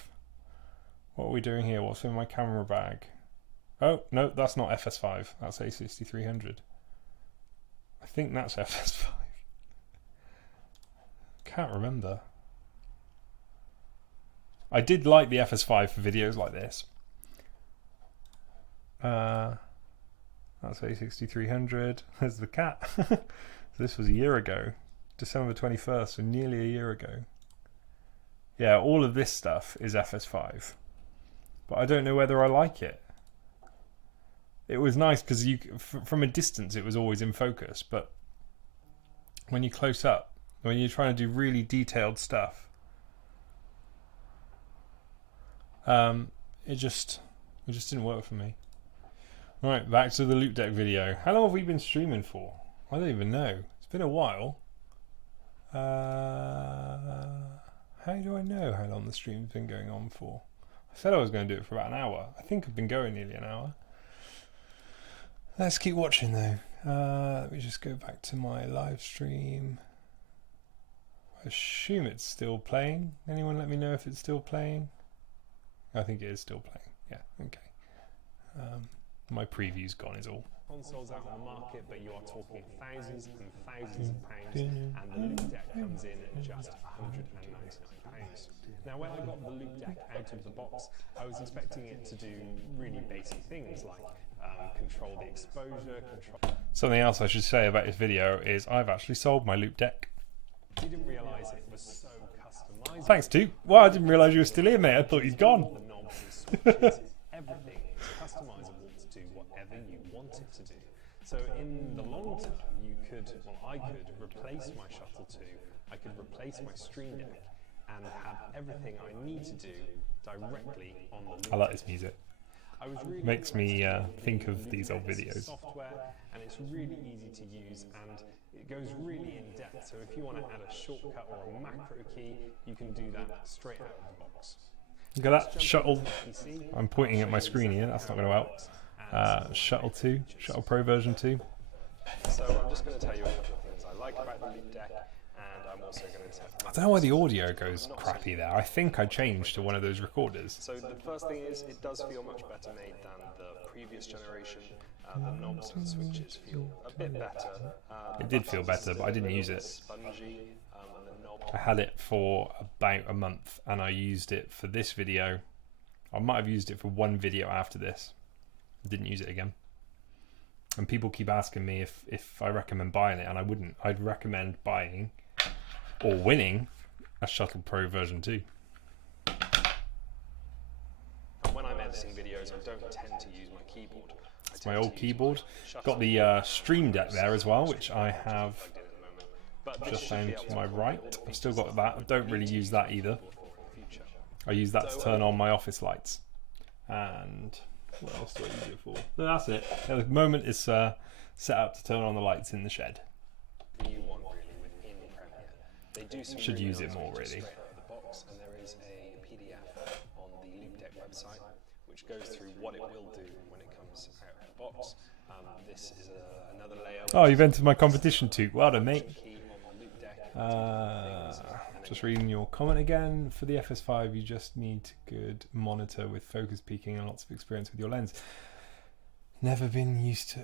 What are we doing here? What's in my camera bag? Oh, no, that's not FS5. That's A6300. I think that's FS5. Can't remember. I did like the FS5 for videos like this. That's A6300. There's the cat. This was a year ago. December 21st, so nearly a year ago. Yeah, all of this stuff is FS5. But I don't know whether I like it. It was nice because from a distance it was always in focus, but when you close up, when you're trying to do really detailed stuff, it just didn't work for me. Right, back to the Loop Deck video. How long have we been streaming for? I don't even know. It's been a while. How do I know how long the stream's been going on for? I said I was going to do it for about an hour. I think I've been going nearly an hour. Let's keep watching though. Let me just go back to my live stream. I assume it's still playing. Anyone let me know if it's still playing? I think it is still playing. Yeah, okay. My preview's gone is all. Consoles out on the market, but you are talking thousands and thousands of pounds, and the Loop Deck comes in at just £199. Now, when I got the Loop Deck out of the box, I was expecting it to do really basic things like control the exposure, control... Something else I should say about this video is I've actually sold my Loop Deck. Didn't realise it was so customizable. Thanks, Duke. Well, I didn't realise you were still here, mate. I thought you'd gone. The knobs and switches, everything is customizable to do whatever you want it to do. So in the long term, I could replace my Shuttle 2, I could replace my Stream Deck, and have everything I need to do directly on the Loop I like this music. I was really Makes me think of these old videos. Software, and it's really easy to use, and it goes really in depth. So if you want to add a shortcut or a macro key, you can do that straight out of the box. Look at that shuttle. I'm pointing at my screen here. That's not going to help. Shuttle 2, Shuttle Pro version 2. So I'm just going to tell you a couple of things I like about the Loop Deck, and I'm also going to tell you... I don't know why the audio goes crappy there. I think I changed to one of those recorders. So the first thing is, it does feel much better made than the previous generation. The knobs and switches feel a bit better. It did feel better, but I didn't use it. Spongy, and the knob... I had it for about a month, and I used it for this video. I might have used it for one video after this. Didn't use it again. And people keep asking me if I recommend buying it, and I wouldn't. I'd recommend buying or winning a Shuttle Pro version 2. And when I'm editing videos, I don't tend to use my keyboard. It's my old keyboard. Got the Stream Deck there as well, which I have just down to my right. I've still got that. I don't really use that either. I use that to turn on my office lights. And what else do I use it for? No, that's it. At the moment it's set up to turn on the lights in the shed. Should use it more really. And there is a PDF on the Loop Deck website which goes through what it will do when it comes out of the box. This is another layer. Oh, you've entered my competition too. Well done, mate. Just reading your comment again. For the FS5, you just need a good monitor with focus peaking and lots of experience with your lens. Never even used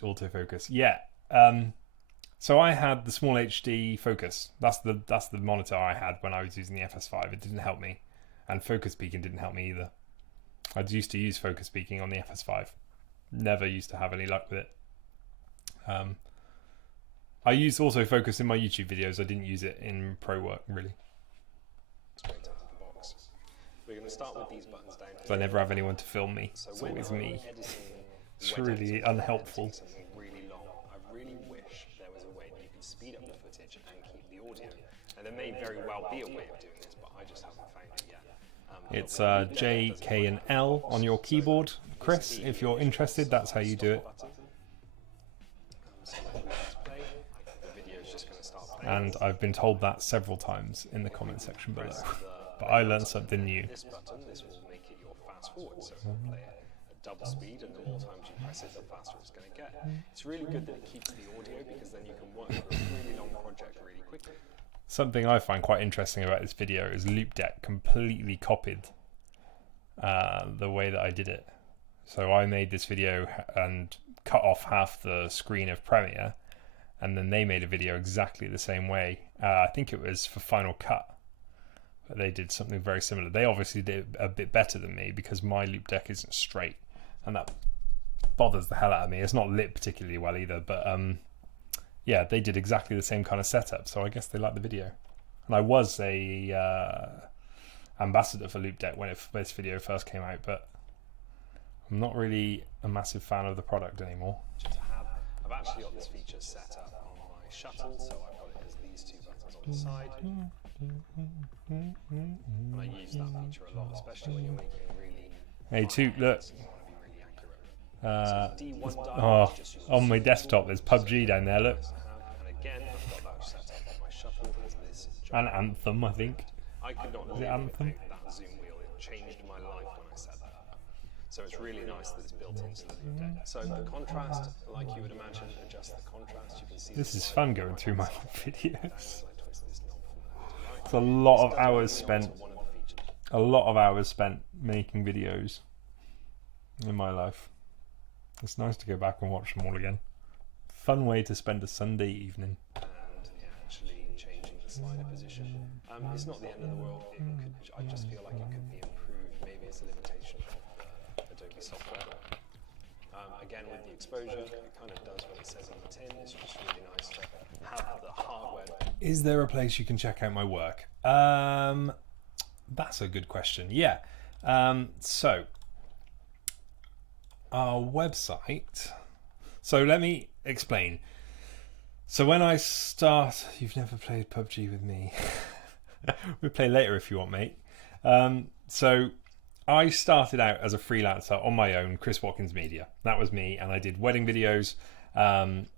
autofocus. Yeah. So I had the small HD focus. That's the monitor I had when I was using the FS5. It didn't help me, and focus peaking didn't help me either. I used to use focus peaking on the FS5. Never used to have any luck with it. I used autofocus in my YouTube videos. I didn't use it in pro work really. Straight out of the box. We're going to start with these buttons down here. So I never have anyone to film me. It's always me. It's really unhelpful. Really long. I really wish there was a way that you can speed up the footage and keep the audio. And there may very well be a way of doing this, but I just haven't found it yet. It's J, K, and L on your keyboard, Chris. If you're interested, that's how you do it. And I've been told that several times in the comment section below. But I learned something new. This button, this will make it your fast forward, so it'll play at double speed, and the more times you press it, the faster it's going to get. It's really good that it keeps the audio because then you can work through a really long project really quickly. Something I find quite interesting about this video is Loop Deck completely copied the way that I did it. So I made this video and cut off half the screen of Premiere, and then they made a video exactly the same way. I think it was for Final Cut, but they did something very similar. They obviously did a bit better than me because my Loop Deck isn't straight, and that bothers the hell out of me. It's not lit particularly well either, but yeah, they did exactly the same kind of setup, so I guess they liked the video. And I was a ambassador for Loop Deck when this video first came out, but I'm not really a massive fan of the product anymore. I've actually got this feature set up on my shuttle, so I've got it as these two buttons on the side. And I use that feature a lot, especially when you're making really... Hey, Toot, look. You want to be really accurate. Oh, on my desktop there's PUBG down there, look. And again, I've got that set up on my shuttle as this. And Anthem, I think. I could not live Anthem? without that zoom wheel. It changed my life when I set that up. So it's really nice that it's built into the Loop Deck. So the contrast, like you would imagine, adjust the contrast. You can see This is fun going through my videos. It's a lot of hours spent. A lot of hours spent making videos in my life. It's nice to go back and watch them all again. Fun way to spend a Sunday evening. And actually changing the slider position. It's not the end of the world. I just feel like it could be improved. Maybe it's a limitation of the Adobe software. Again, with the exposure, it kind of does what it says on the tin. It's just really nice to have the hardware. Is there a place you can check out my work? That's a good question. Yeah. So our website. So let me explain. So when I start, you've never played PUBG with me. We'll play later if you want, mate. So I started out as a freelancer on my own, Chris Watkins Media. That was me, and I did wedding videos and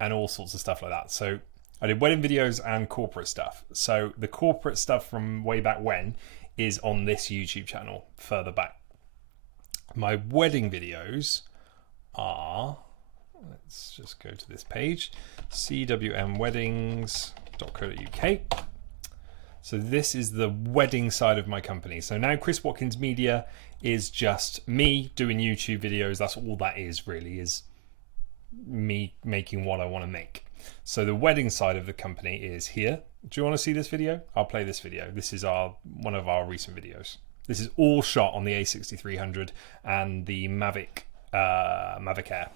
all sorts of stuff like that. So I did wedding videos and corporate stuff. So the corporate stuff from way back when is on this YouTube channel further back. My wedding videos are, let's just go to this page, cwmweddings.co.uk. So this is the wedding side of my company. So now Chris Watkins Media is just me doing YouTube videos. That's all that is really, is me making what I want to make. So the wedding side of the company is here. Do you want to see this video? I'll play this video. This is one of our recent videos. This is all shot on the A6300 and the Mavic Air.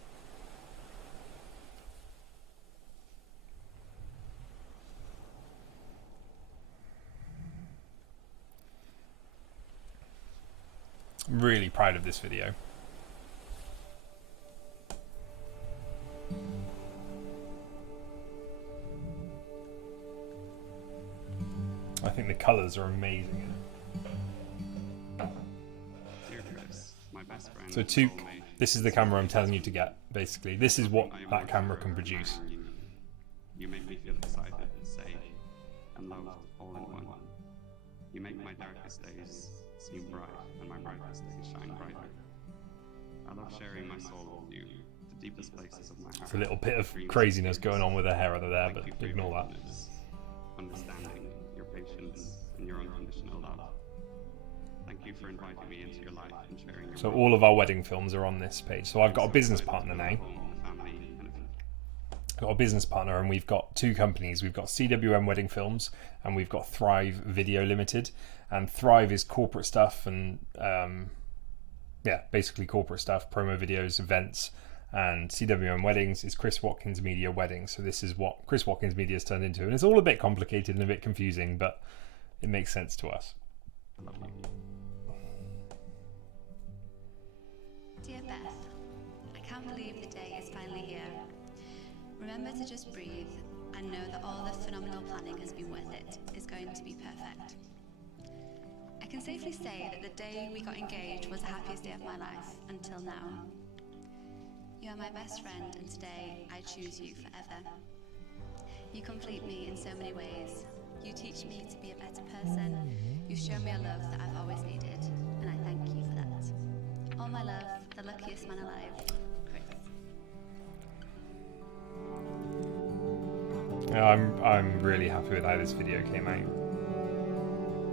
I'm really proud of this video. I think the colours are amazing. So this is the camera I'm telling you to get, basically. This is what that camera can produce. You make me feel excited, safe, and loved all in one. You make my darkest days seem bright, and my brightest days shine brighter. I love sharing my soul with you, the deepest places of my heart. There's a little bit of craziness going on with her hair under there, but ignore that. Understanding, your patience, and your unconditional love. Thank you for inviting me into your life and sharing your. So all of our wedding films are on this page. So I've got a business partner now. Got a business partner, and we've got two companies. We've got CWM Wedding Films, and we've got Thrive Video Limited. And Thrive is corporate stuff, and basically corporate stuff, promo videos, events. And CWM Weddings is Chris Watkins Media Weddings. So this is what Chris Watkins Media has turned into, and it's all a bit complicated and a bit confusing, but it makes sense to us. Dear Beth, I can't believe the day is finally here. Remember to just breathe and know that all the phenomenal planning has been worth it. It's going to be perfect. I can safely say that the day we got engaged was the happiest day of my life until now. You are my best friend, and today I choose you forever. You complete me in so many ways. You teach me to be a better person. You show me a love that I've always needed, and I thank you for that. All my love, the luckiest man alive, Chris. I'm really happy with how this video came out.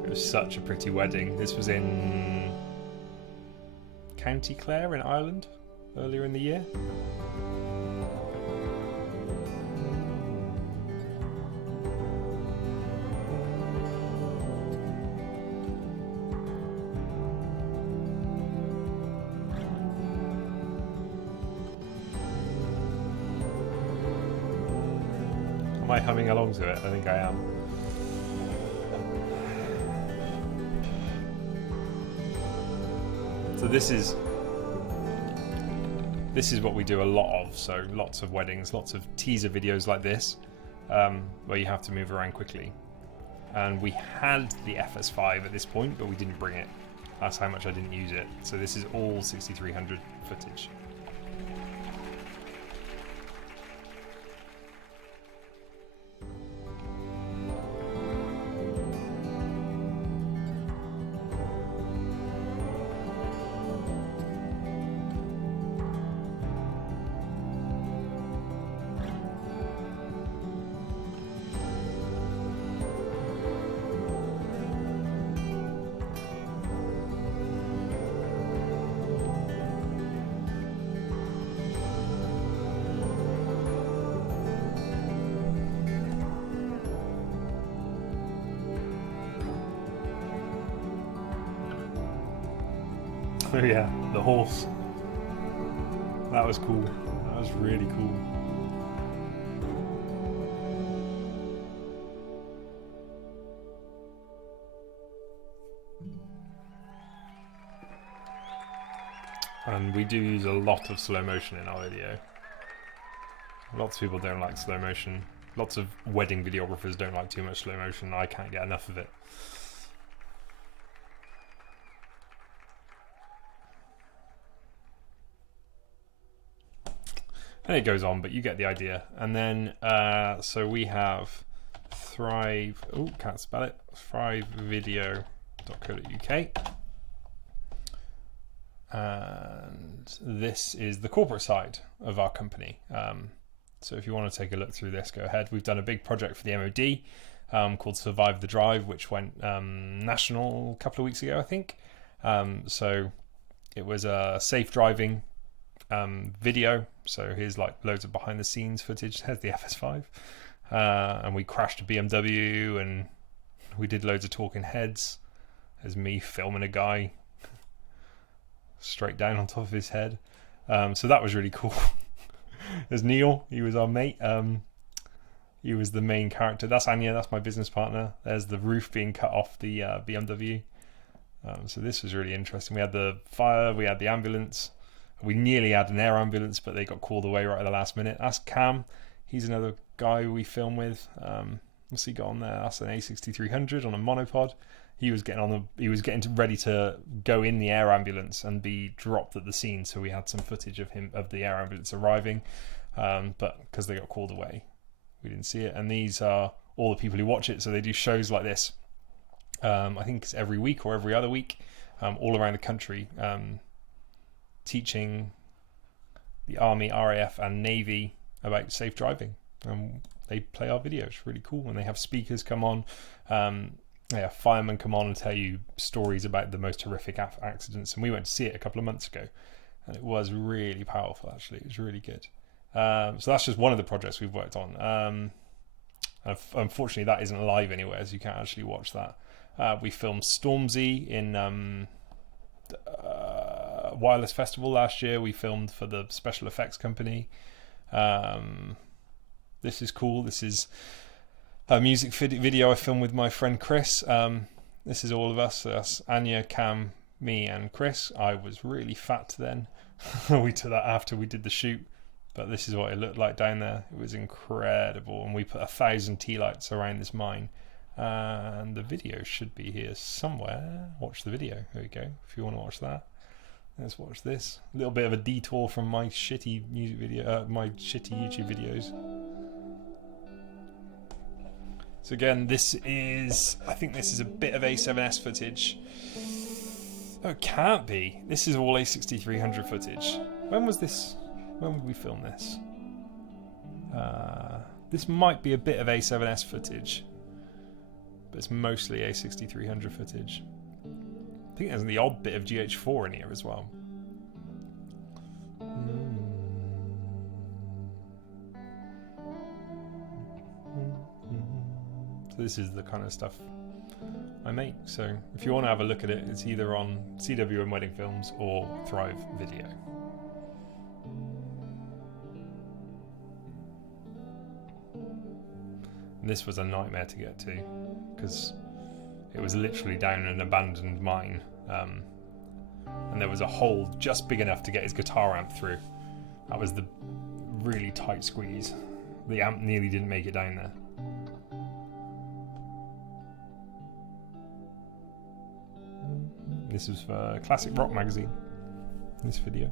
It was such a pretty wedding. This was in County Clare in Ireland earlier in the year. Am I humming along to it? I think I am. So this is what we do a lot of. So lots of weddings, lots of teaser videos like this, where you have to move around quickly. And we had the FS5 at this point, but we didn't bring it. That's how much I didn't use it. So this is all 6300 footage. Oh yeah, the horse. That was cool. That was really cool. And we do use a lot of slow motion in our video. Lots of people don't like slow motion. Lots of wedding videographers don't like too much slow motion. I can't get enough of it. And it goes on, but you get the idea. And then, so we have Thrive, oh, can't spell it, thrivevideo.co.uk. And this is the corporate side of our company. So if you want to take a look through this, go ahead. We've done a big project for the MOD called Survive the Drive, which went national a couple of weeks ago, I think. So it was a safe driving video. So here's like loads of behind the scenes footage. There's the FS5. And we crashed a BMW, and we did loads of talking heads. There's me filming a guy straight down on top of his head. So that was really cool. There's Neil, he was our mate. He was the main character. That's Anya, that's my business partner. There's the roof being cut off the BMW. So this was really interesting. We had the fire, we had the ambulance. We nearly had an air ambulance, but they got called away right at the last minute. That's Cam. He's another guy we film with. What's he got on there? That's an A6300 on a monopod. He was getting ready to go in the air ambulance and be dropped at the scene. So we had some footage of the air ambulance arriving, but because they got called away, we didn't see it. And these are all the people who watch it. So they do shows like this. I think it's every week or every other week, all around the country, teaching the Army, RAF, and Navy about safe driving. They play our videos, really cool. And they have speakers come on. Firemen come on and tell you stories about the most horrific accidents. And we went to see it a couple of months ago, and it was really powerful. Actually, it was really good. So that's just one of the projects we've worked on. Unfortunately, that isn't live anywhere, so you can't actually watch that. We filmed Stormzy in Wireless Festival last year. We filmed for the special effects company. This is cool. This is a music video I filmed with my friend Chris. This is all of us. That's Anya, Cam, me, and Chris. I was really fat then. We took that after we did the shoot, but this is what it looked like down there. It was incredible, and we put 1,000 tea lights around this mine. And the video should be here somewhere. Watch the video. There we go. If you want to watch that, let's watch this. A little bit of a detour from my shitty music video, my shitty YouTube videos. So again, I think this is a bit of A7S footage. Oh, it can't be. This is all A6300 footage. When was this? When would we film this? This might be a bit of A7S footage, but it's mostly A6300 footage. I think there's the odd bit of GH4 in here as well. So this is the kind of stuff I make. So if you want to have a look at it, it's either on CWM Wedding Films or Thrive Video. And this was a nightmare to get to, because it was literally down an abandoned mine, and there was a hole just big enough to get his guitar amp through. That was the really tight squeeze. The amp nearly didn't make it down there. This was for Classic Rock magazine, this video.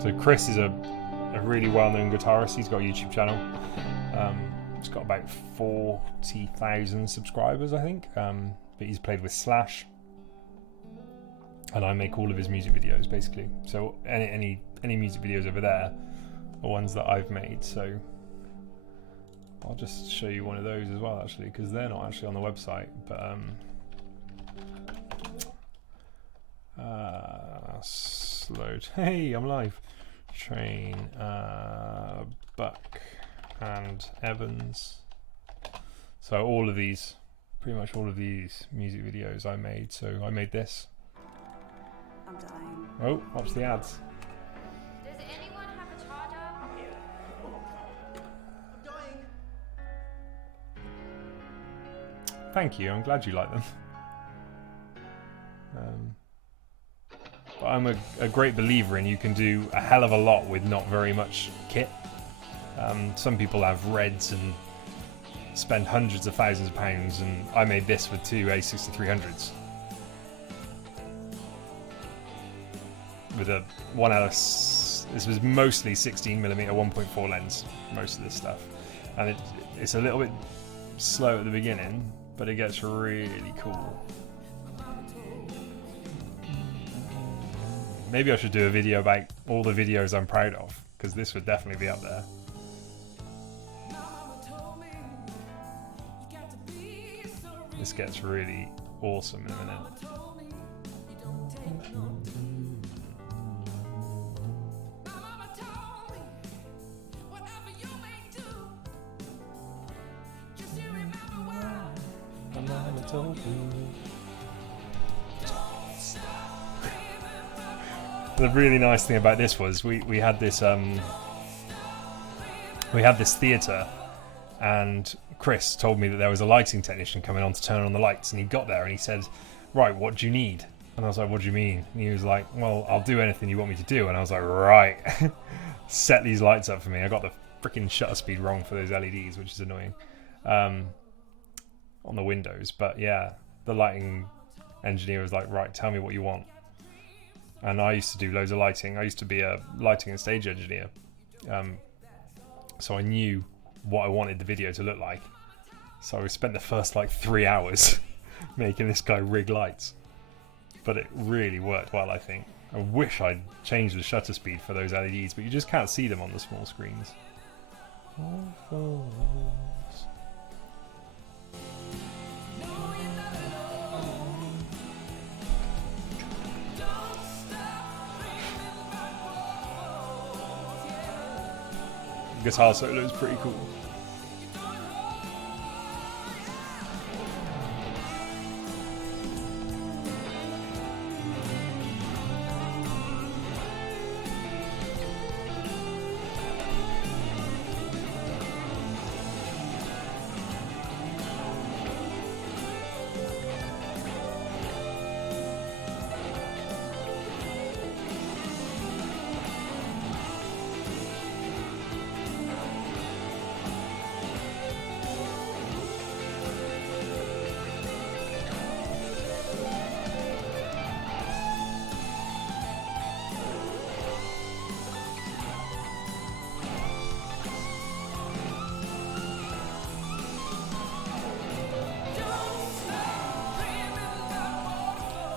So Chris is a really well-known guitarist. He's got a YouTube channel. He's got about 40,000 subscribers, I think. But he's played with Slash, and I make all of his music videos basically. So any music videos over there are ones that I've made. So I'll just show you one of those as well, actually, because they're not actually on the website. But load. Hey, I'm live. Train, Buck and Evans. So all of these, pretty much all of these music videos I made. So I made this. I'm dying. Oh, watch the ads. Does anyone have a charger? I'm dying. Thank you, I'm glad you like them. But I'm a great believer in you can do a hell of a lot with not very much kit. Some people have Reds and spend hundreds of thousands of pounds, and I made this with two A6300s. With a this was mostly 16mm 1.4 lens, most of this stuff. And it's a little bit slow at the beginning, but it gets really cool. Maybe I should do a video about all the videos I'm proud of, because this would definitely be up there. This gets really awesome in a minute. The really nice thing about this was we had this theatre, and Chris told me that there was a lighting technician coming on to turn on the lights, and he got there and he said, right, what do you need? And I was like, what do you mean? And he was like, well, I'll do anything you want me to do. And I was like, right. Set these lights up for me. I got the freaking shutter speed wrong for those LEDs, which is annoying, on the windows. But yeah, the lighting engineer was like, right, tell me what you want. And I used to do loads of lighting. I used to be a lighting and stage engineer. So I knew what I wanted the video to look like. So I spent the first like 3 hours making this guy rig lights. But it really worked well, I think. I wish I'd changed the shutter speed for those LEDs, but you just can't see them on the small screens. Guitar solo is pretty cool.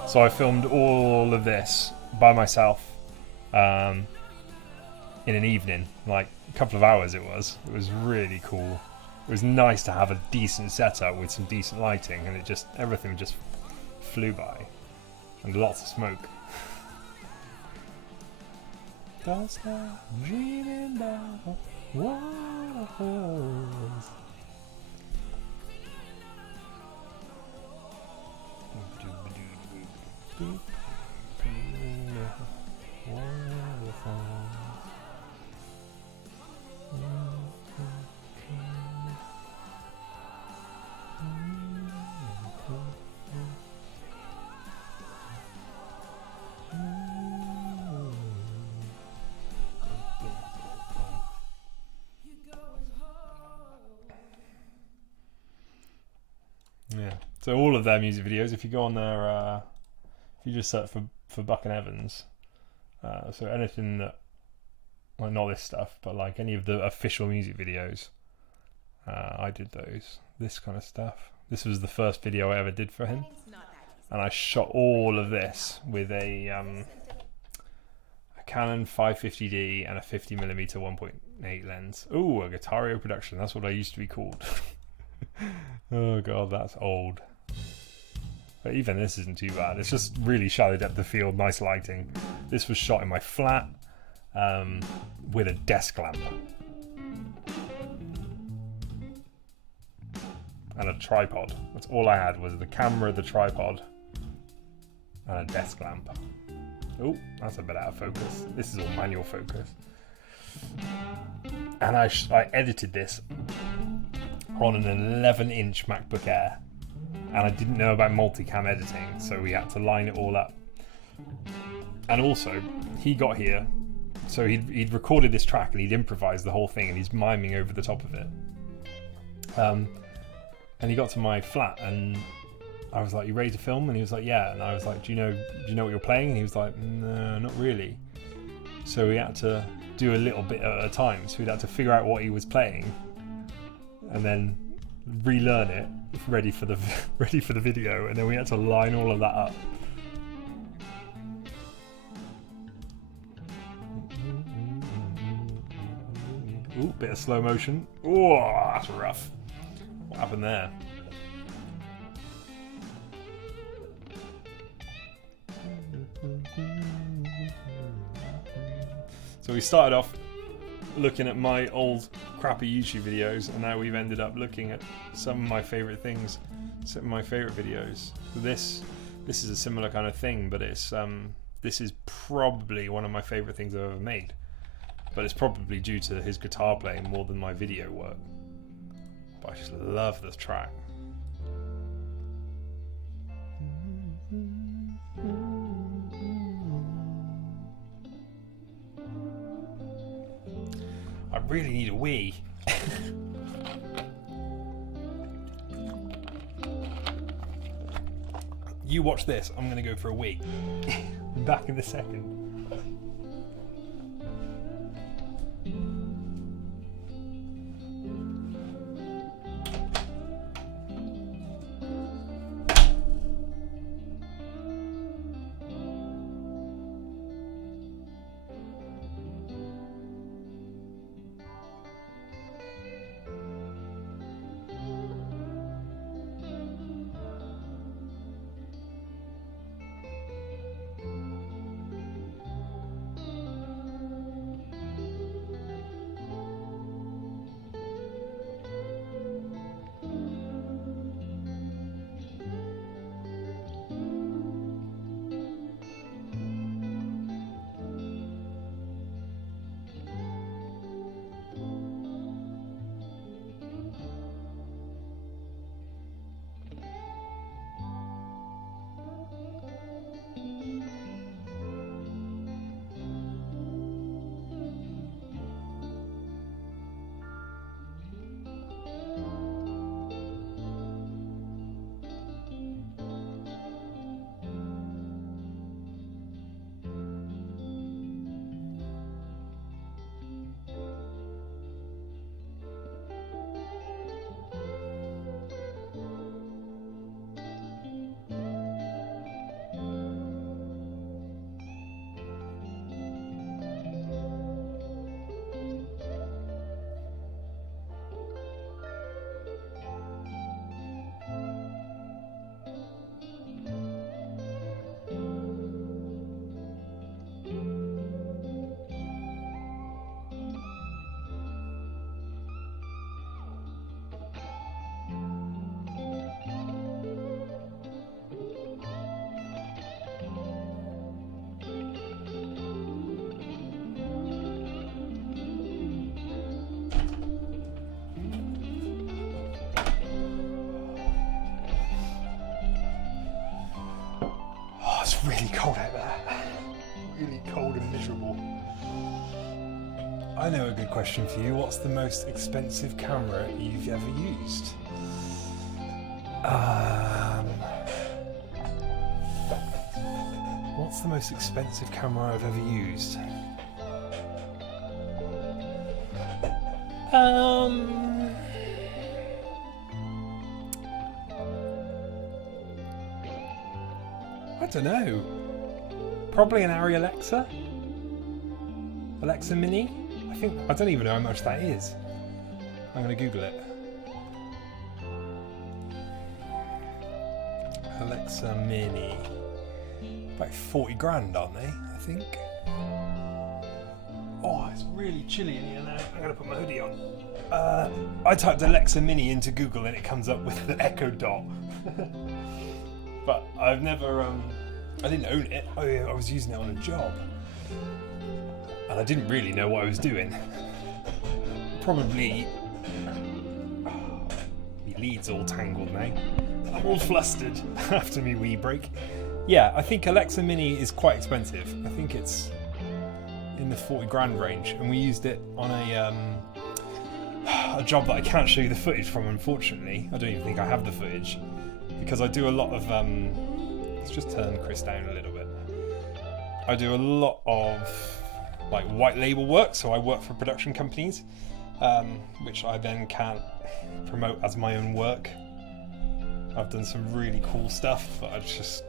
So I filmed all of this by myself in an evening, like a couple of hours it was. It was really cool. It was nice to have a decent setup with some decent lighting, and everything just flew by. And lots of smoke. Don't stop dreaming about waterfalls. Yeah. So all of their music videos, if you go on their, if you just search for Buck and Evans, so anything that, well, not this stuff, but like any of the official music videos, I did those. This kind of stuff. This was the first video I ever did for him, and I shot all of this with a Canon 550D and a 50mm 1.8 lens. Ooh, a Guitario production. That's what I used to be called. Oh god, that's old. But even this isn't too bad. It's just really shallow depth of field, nice lighting. This was shot in my flat with a desk lamp and a tripod. That's all I had, was the camera, the tripod, and a desk lamp. Oh, that's a bit out of focus. This is all manual focus. And I edited this on an 11-inch MacBook Air, and I didn't know about multicam editing, so we had to line it all up. And also, he got here, so he'd recorded this track and he'd improvised the whole thing, and he's miming over the top of it. And he got to my flat, and I was like, "You ready to film?" And he was like, "Yeah." And I was like, "Do you know what you're playing?" And he was like, "No, not really." So we had to do a little bit at a time. So we'd had to figure out what he was playing, and then relearn it, ready for the video, and then we had to line all of that up. Ooh, bit of slow motion. Oh, that's rough. What happened there? So we started off looking at my old crappy YouTube videos, and now we've ended up looking at some of my favorite things, some of my favorite videos. This is a similar kind of thing, but it's this is probably one of my favorite things I've ever made. But it's probably due to his guitar playing more than my video work. But I just love this track. I really need a wee. You watch this, I'm gonna go for a wee. Back in a second. Really cold out there. Really cold and miserable. I know a good question for you. What's the most expensive camera you've ever used? What's the most expensive camera I've ever used? I don't know. Probably an Arri Alexa Mini. I don't even know how much that is. I'm going to Google it. Alexa Mini. About 40 grand, aren't they? I think. Oh, it's really chilly in here now. I'm going to put my hoodie on. I typed Alexa Mini into Google and it comes up with the Echo Dot. But I've never, I didn't own it. I was using it on a job. And I didn't really know what I was doing. Probably, my lead's all tangled now. I'm all flustered after my wee break. Yeah, I think Alexa Mini is quite expensive. I think it's in the 40 grand range. And we used it on a job that I can't show you the footage from, unfortunately. I don't even think I have the footage. Because I do a lot of, let's just turn Chris down a little bit. I do a lot of like white label work, so I work for production companies, which I then can't promote as my own work I've done some really cool stuff that I just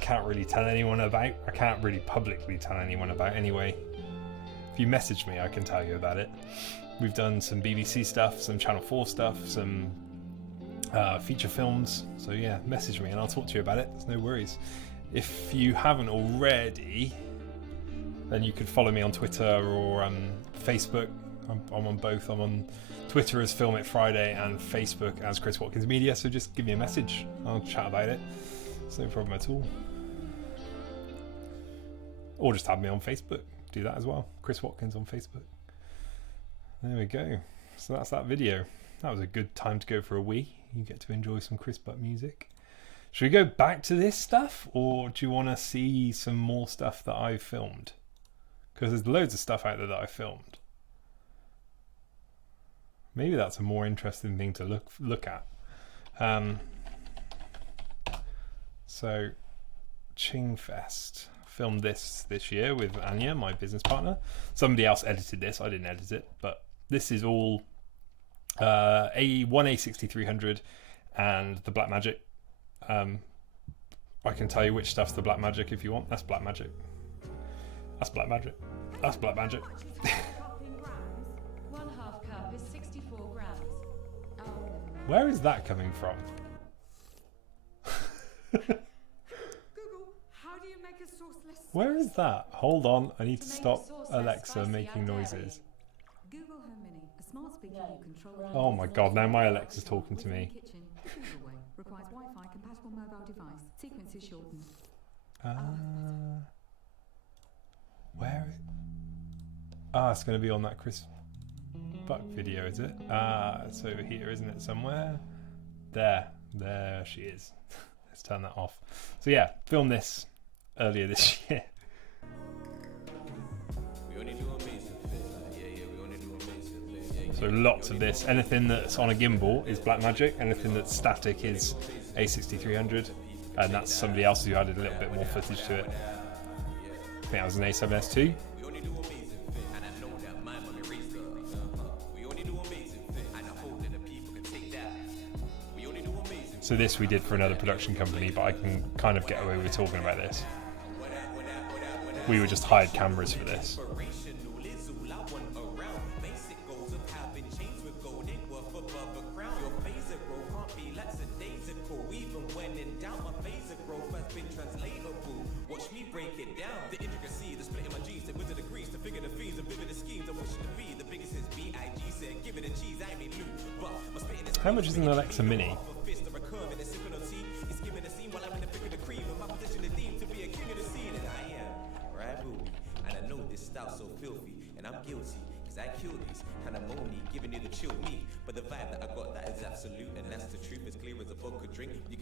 can't really tell anyone about. I can't really publicly tell anyone about anyway. If you message me, I can tell you about it. We've done some BBC stuff, some Channel 4 stuff, some feature films. So yeah, message me and I'll talk to you about it. There's no worries. If you haven't already, then you could follow me on Twitter or Facebook. I'm on both. I'm on Twitter as Film It Friday and Facebook as Chris Watkins Media. So just give me a message. I'll chat about it. It's no problem at all. Or just add me on Facebook. Do that as well. Chris Watkins on Facebook. There we go. So that's that video. That was a good time to go for a wee. You get to enjoy some Chris Butt music. Should we go back to this stuff, or do you want to see some more stuff that I've filmed? Because there's loads of stuff out there that I filmed. Maybe that's a more interesting thing to look at. So, Chingfest. Filmed this year with Anya, my business partner. Somebody else edited this. I didn't edit it, but this is all one A6300 and the Blackmagic. I can tell you which stuff's the Blackmagic if you want. That's Blackmagic. That's Blackmagic. That's Blackmagic. 1/2 cup is 64 grams. Oh, never mind. Where is that coming from? Google, how do you make a sauce less spicy? Where is that? Hold on, I need to To make stop a sauce less Alexa spicy making and noises. Google Home Mini, a smart speaker you control. Oh my god, now my Alexa's talking to me. Kitchen, the Google way. Requires Wi-Fi compatible mobile device. Sequence is shortened. Where? It's going to be on that Chris Buck video, is it? It's over here, isn't it? Somewhere. There she is. Let's turn that off. So yeah, filmed this earlier this year. So lots of this. Anything that's on a gimbal is Blackmagic. Anything that's static is A6300, and that's somebody else who added a little bit more footage to it. I think that was an A7S2. So this we did for another production company, but I can kind of get away with talking about this. We were just hired cameras for this. How much is an Alexa Mini?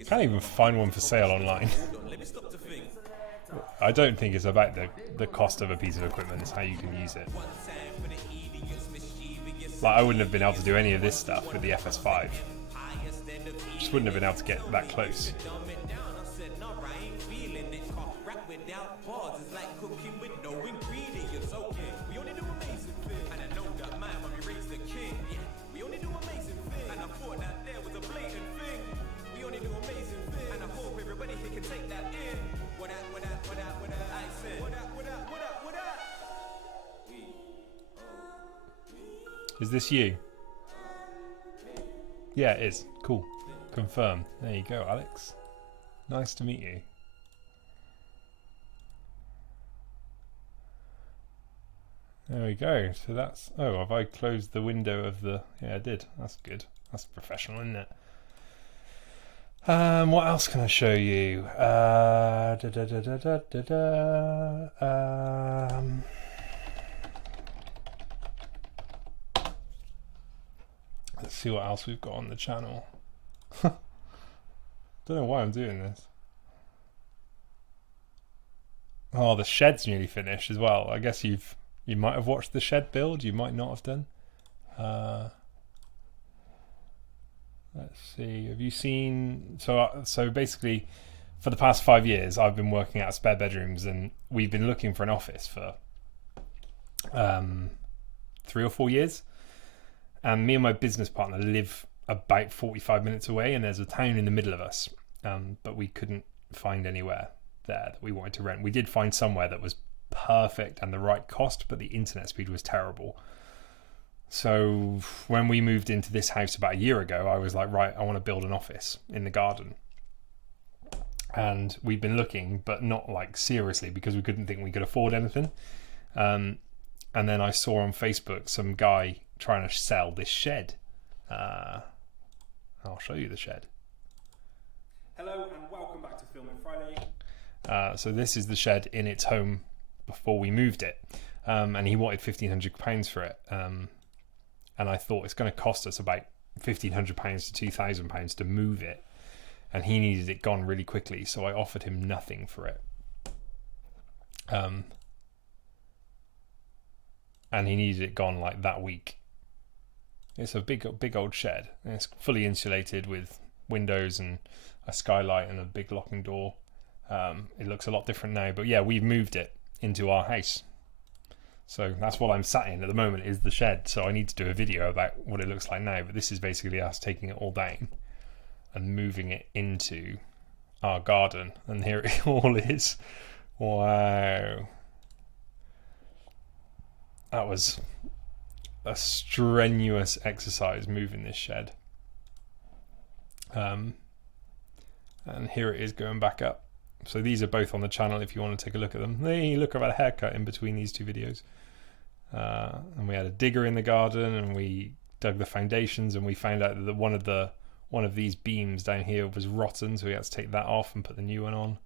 Can't even find one for sale online. I don't think it's about the cost of a piece of equipment, it's how you can use it. Like, I wouldn't have been able to do any of this stuff with the FS5. Just wouldn't have been able to get that close. Is this you? Yeah, it is. Cool. Confirmed. There you go, Alex. Nice to meet you. There we go. So that's... Oh, have I closed the window of the... Yeah, I did. That's good. That's professional, isn't it? What else can I show you? Let's see what else we've got on the channel. Don't know why I'm doing this. Oh, the shed's nearly finished as well. I guess you might have watched the shed build. You might not have done. Let's see. Have you seen? So basically, for the past 5 years, I've been working out of spare bedrooms, and we've been looking for an office for 3 or 4 years. And me and my business partner live about 45 minutes away, and there's a town in the middle of us, but we couldn't find anywhere there that we wanted to rent. We did find somewhere that was perfect and the right cost, but the internet speed was terrible. So when we moved into this house about a year ago, I was like, right, I want to build an office in the garden. And we've been looking, but not like seriously, because we couldn't think we could afford anything. And then I saw on Facebook some guy trying to sell this shed. I'll show you the shed. Hello and welcome back to Film It Friday. So this is the shed in its home before we moved it. And he wanted £1,500 for it. And I thought it's going to cost us about £1,500 to £2,000 to move it. And he needed it gone really quickly, so I offered him nothing for it. And he needed it gone like that week. It's a big old shed. And it's fully insulated with windows and a skylight and a big locking door. It looks a lot different now, but yeah, we've moved it into our house. So that's what I'm sat in at the moment, is the shed. So I need to do a video about what it looks like now, but this is basically us taking it all down and moving it into our garden. And here it all is. Wow. That was a strenuous exercise moving this shed. And here it is going back up. So these are both on the channel if you want to take a look at them. Hey, look, I've had a haircut in between these two videos. And we had a digger in the garden, and we dug the foundations, and we found out that one of these beams down here was rotten, so we had to take that off and put the new one on.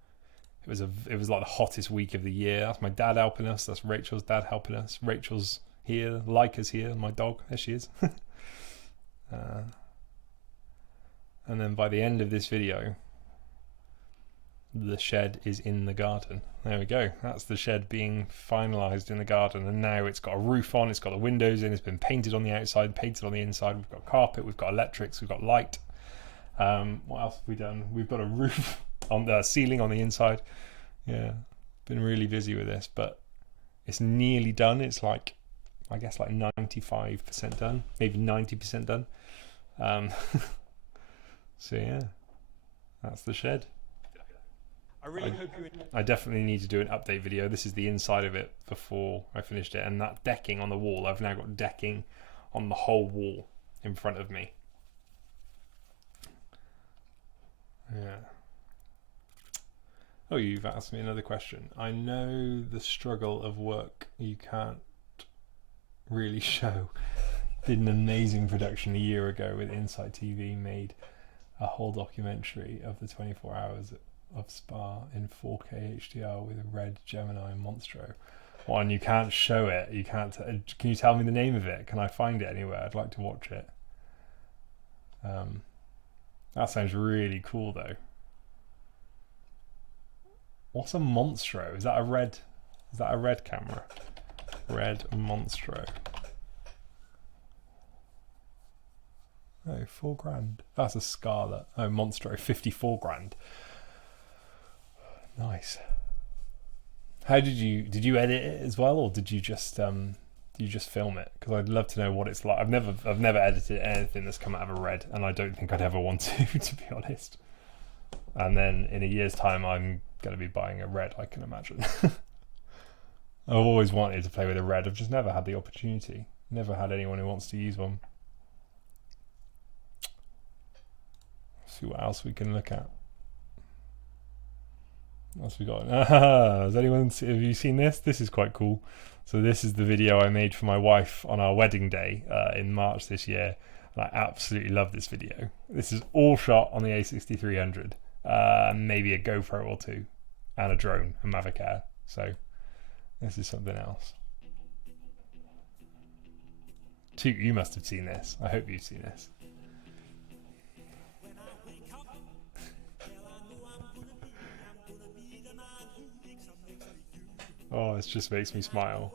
It was like the hottest week of the year. That's my dad helping us. That's Rachel's dad helping us. Rachel's here. Leica's here. My dog. There she is. And then by the end of this video, the shed is in the garden. There we go. That's the shed being finalised in the garden, and now it's got a roof on, it's got the windows in, it's been painted on the outside, painted on the inside. We've got carpet, we've got electrics, we've got light. What else have we done? We've got a roof on the ceiling on the inside. Yeah, been really busy with this, but it's nearly done. It's like, I guess, like 95% done, maybe 90% done. So yeah, that's the shed. I definitely need to do an update video. This is the inside of it before I finished it, and that decking on the wall, I've now got decking on the whole wall in front of me. Yeah. Oh, you've asked me another question. I know the struggle of work you can't really show. Did an amazing production a year ago with Insight TV, made a whole documentary of the 24 hours of Spa in 4K HDR with a red Gemini Monstro. Well, and you can't show it. You can't. Can you tell me the name of it? Can I find it anywhere? I'd like to watch it. That sounds really cool, though. What's a Monstro? Is that a red? Is that a red camera? Red Monstro. Oh, £4,000. That's a Scarlet. Oh, Monstro, 54 grand. Nice. How did you edit it as well, or did you just film it? Because I'd love to know what it's like. I've never edited anything that's come out of a red, and I don't think I'd ever want to be honest. And then in a year's time, I'm going to be buying a red, I can imagine. I've always wanted to play with a red. I've just never had the opportunity. Never had anyone who wants to use one. See what else we can look at. What else we got? Has anyone have you seen this? This is quite cool. So this is the video I made for my wife on our wedding day in March this year, and I absolutely love this video. This is all shot on the A6300, maybe a GoPro or two, and a drone, a Mavic Air. So this is something else. Toot, you must have seen this. I hope you've seen this. Oh, it just makes me smile.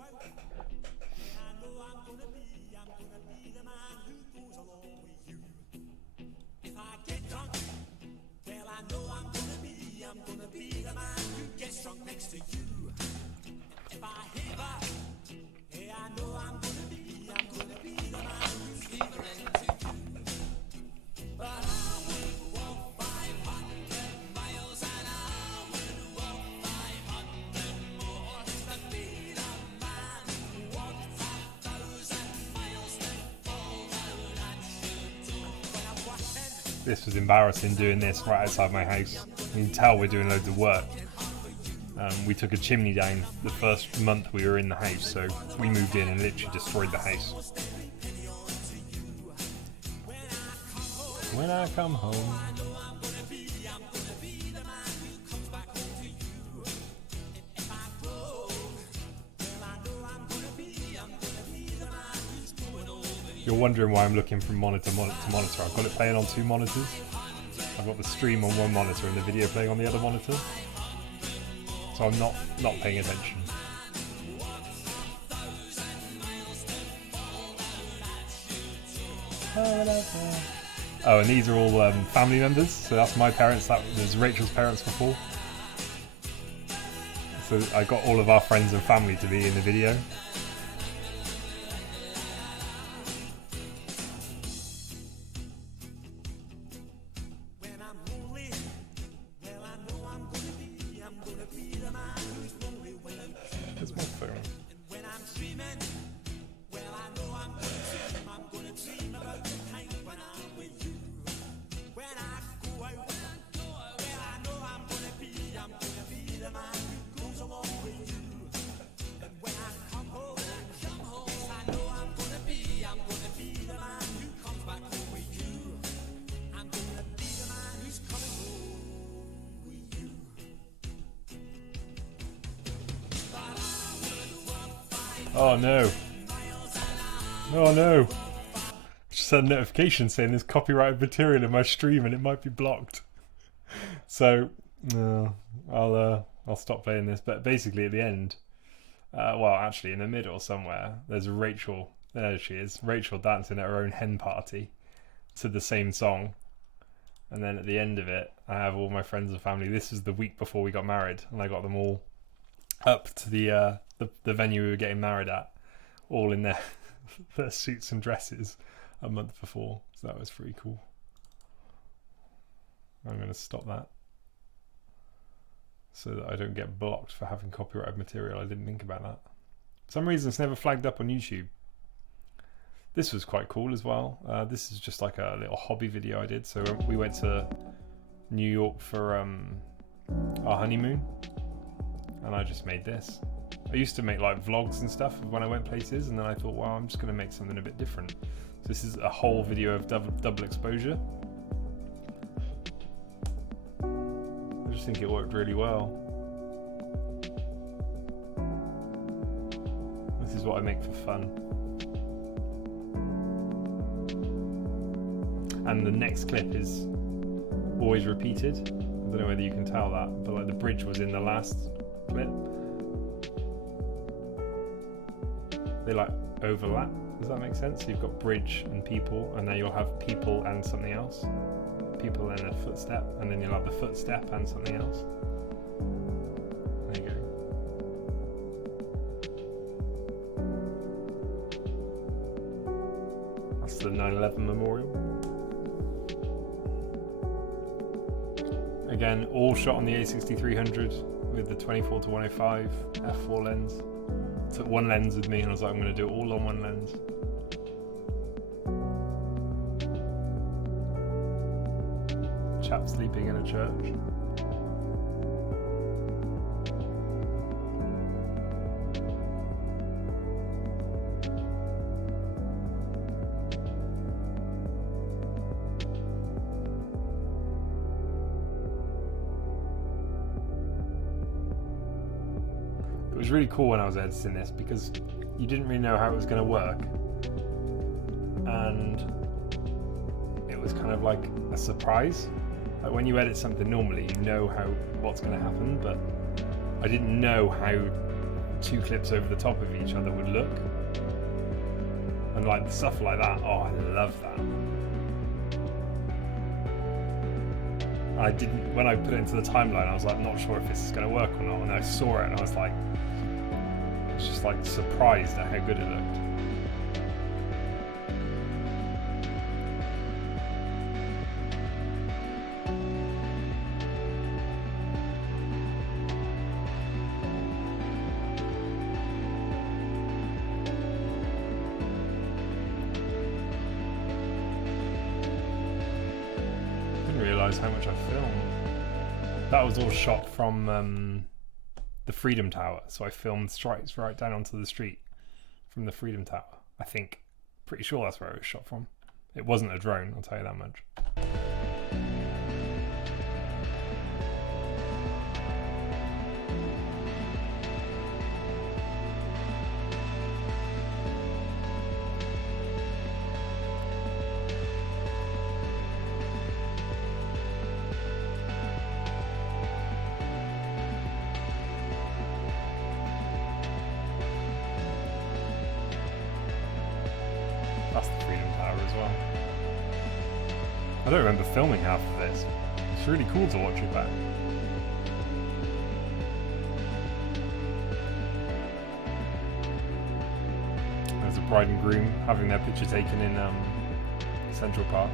this was embarrassing doing this right outside my house. You can tell we're doing loads of work. We took a chimney down the first month we were in the house, so we moved in and literally destroyed the house. When I come home. You're wondering why I'm looking from monitor to monitor. I've got it playing on 2 monitors. I've got the stream on one monitor and the video playing on the other monitor. So I'm not paying attention. Oh, and these are all family members. So that's my parents. That was Rachel's parents before. So I got all of our friends and family to be in the video. Where's my phone? Oh no. Oh no. Just had a notification saying there's copyrighted material in my stream and it might be blocked. So I'll stop playing this. But basically at the end, well actually in the middle somewhere, there's Rachel. There she is. Rachel dancing at her own hen party to the same song. And then at the end of it, I have all my friends and family. This was the week before we got married, and I got them all up to the venue we were getting married at, all in their suits and dresses a month before. So that was pretty cool. I'm going to stop that so that I don't get blocked for having copyrighted material. I didn't think about that. For some reason it's never flagged up on YouTube. This was quite cool as well. This is just like a little hobby video I did. So we went to New York for our honeymoon, and I just made this. I used to make like vlogs and stuff when I went places, and then I thought, well, I'm just going to make something a bit different. So this is a whole video of double exposure. I just think it worked really well. This is what I make for fun. And the next clip is always repeated. I don't know whether you can tell that, but like the bridge was in the last clip. They like overlap. Does that make sense? So you've got bridge and people, and now you'll have people and something else. People and a footstep, and then you'll have the footstep and something else. There you go. That's the 9/11 memorial. Again, all shot on the A6300 with the 24-105 f4 lens. Took one lens with me and I was like, I'm going to do it all on one lens. Chap sleeping in a church. It was really cool when I was editing this because you didn't really know how it was going to work, and it was kind of like a surprise. Like when you edit something normally, you know what's going to happen, but I didn't know how 2 clips over the top of each other would look. And like stuff like that, oh, I love that. I didn't, when I put it into the timeline, I was like, not sure if this is going to work or not, and I saw it and I was like, just like surprised at how good it looked. realise how much I filmed. That was all shot from the Freedom Tower, so I filmed strikes right down onto the street from the Freedom Tower. I think, pretty sure that's where it was shot from. It wasn't a drone, I'll tell you that much. That's the Freedom Tower as well. I don't remember filming half of this. It's really cool to watch it back. There's a bride and groom having their picture taken in Central Park.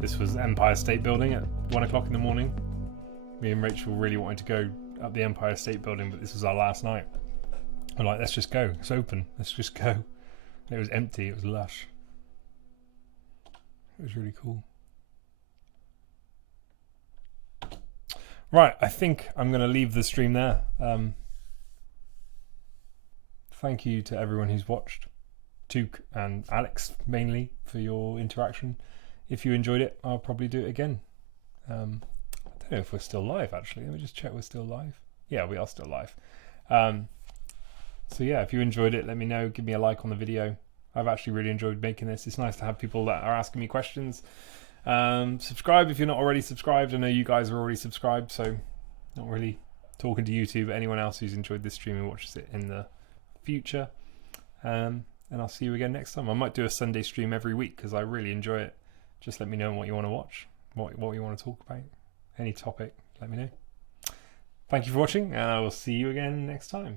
This was Empire State Building at 1 o'clock in the morning. Me and Rachel really wanted to go up the Empire State Building, but this was our last night. We're like, let's just go. It's open. Let's just go. It was empty. It was lush. It was really cool. Right, I think I'm going to leave the stream there. Thank you to everyone who's watched. Took and Alex mainly for your interaction. If you enjoyed it, I'll probably do it again. I don't know if we're still live, actually. Let me just check we're still live. Yeah, we are still live. So yeah, if you enjoyed it, let me know. Give me a like on the video. I've actually really enjoyed making this. It's nice to have people that are asking me questions. Subscribe if you're not already subscribed. I know you guys are already subscribed, so not really talking to YouTube, but anyone else who's enjoyed this stream and watches it in the future. And I'll see you again next time. I might do a Sunday stream every week because I really enjoy it. Just let me know what you want to watch, what you want to talk about. Any topic, let me know. Thank you for watching, and I will see you again next time.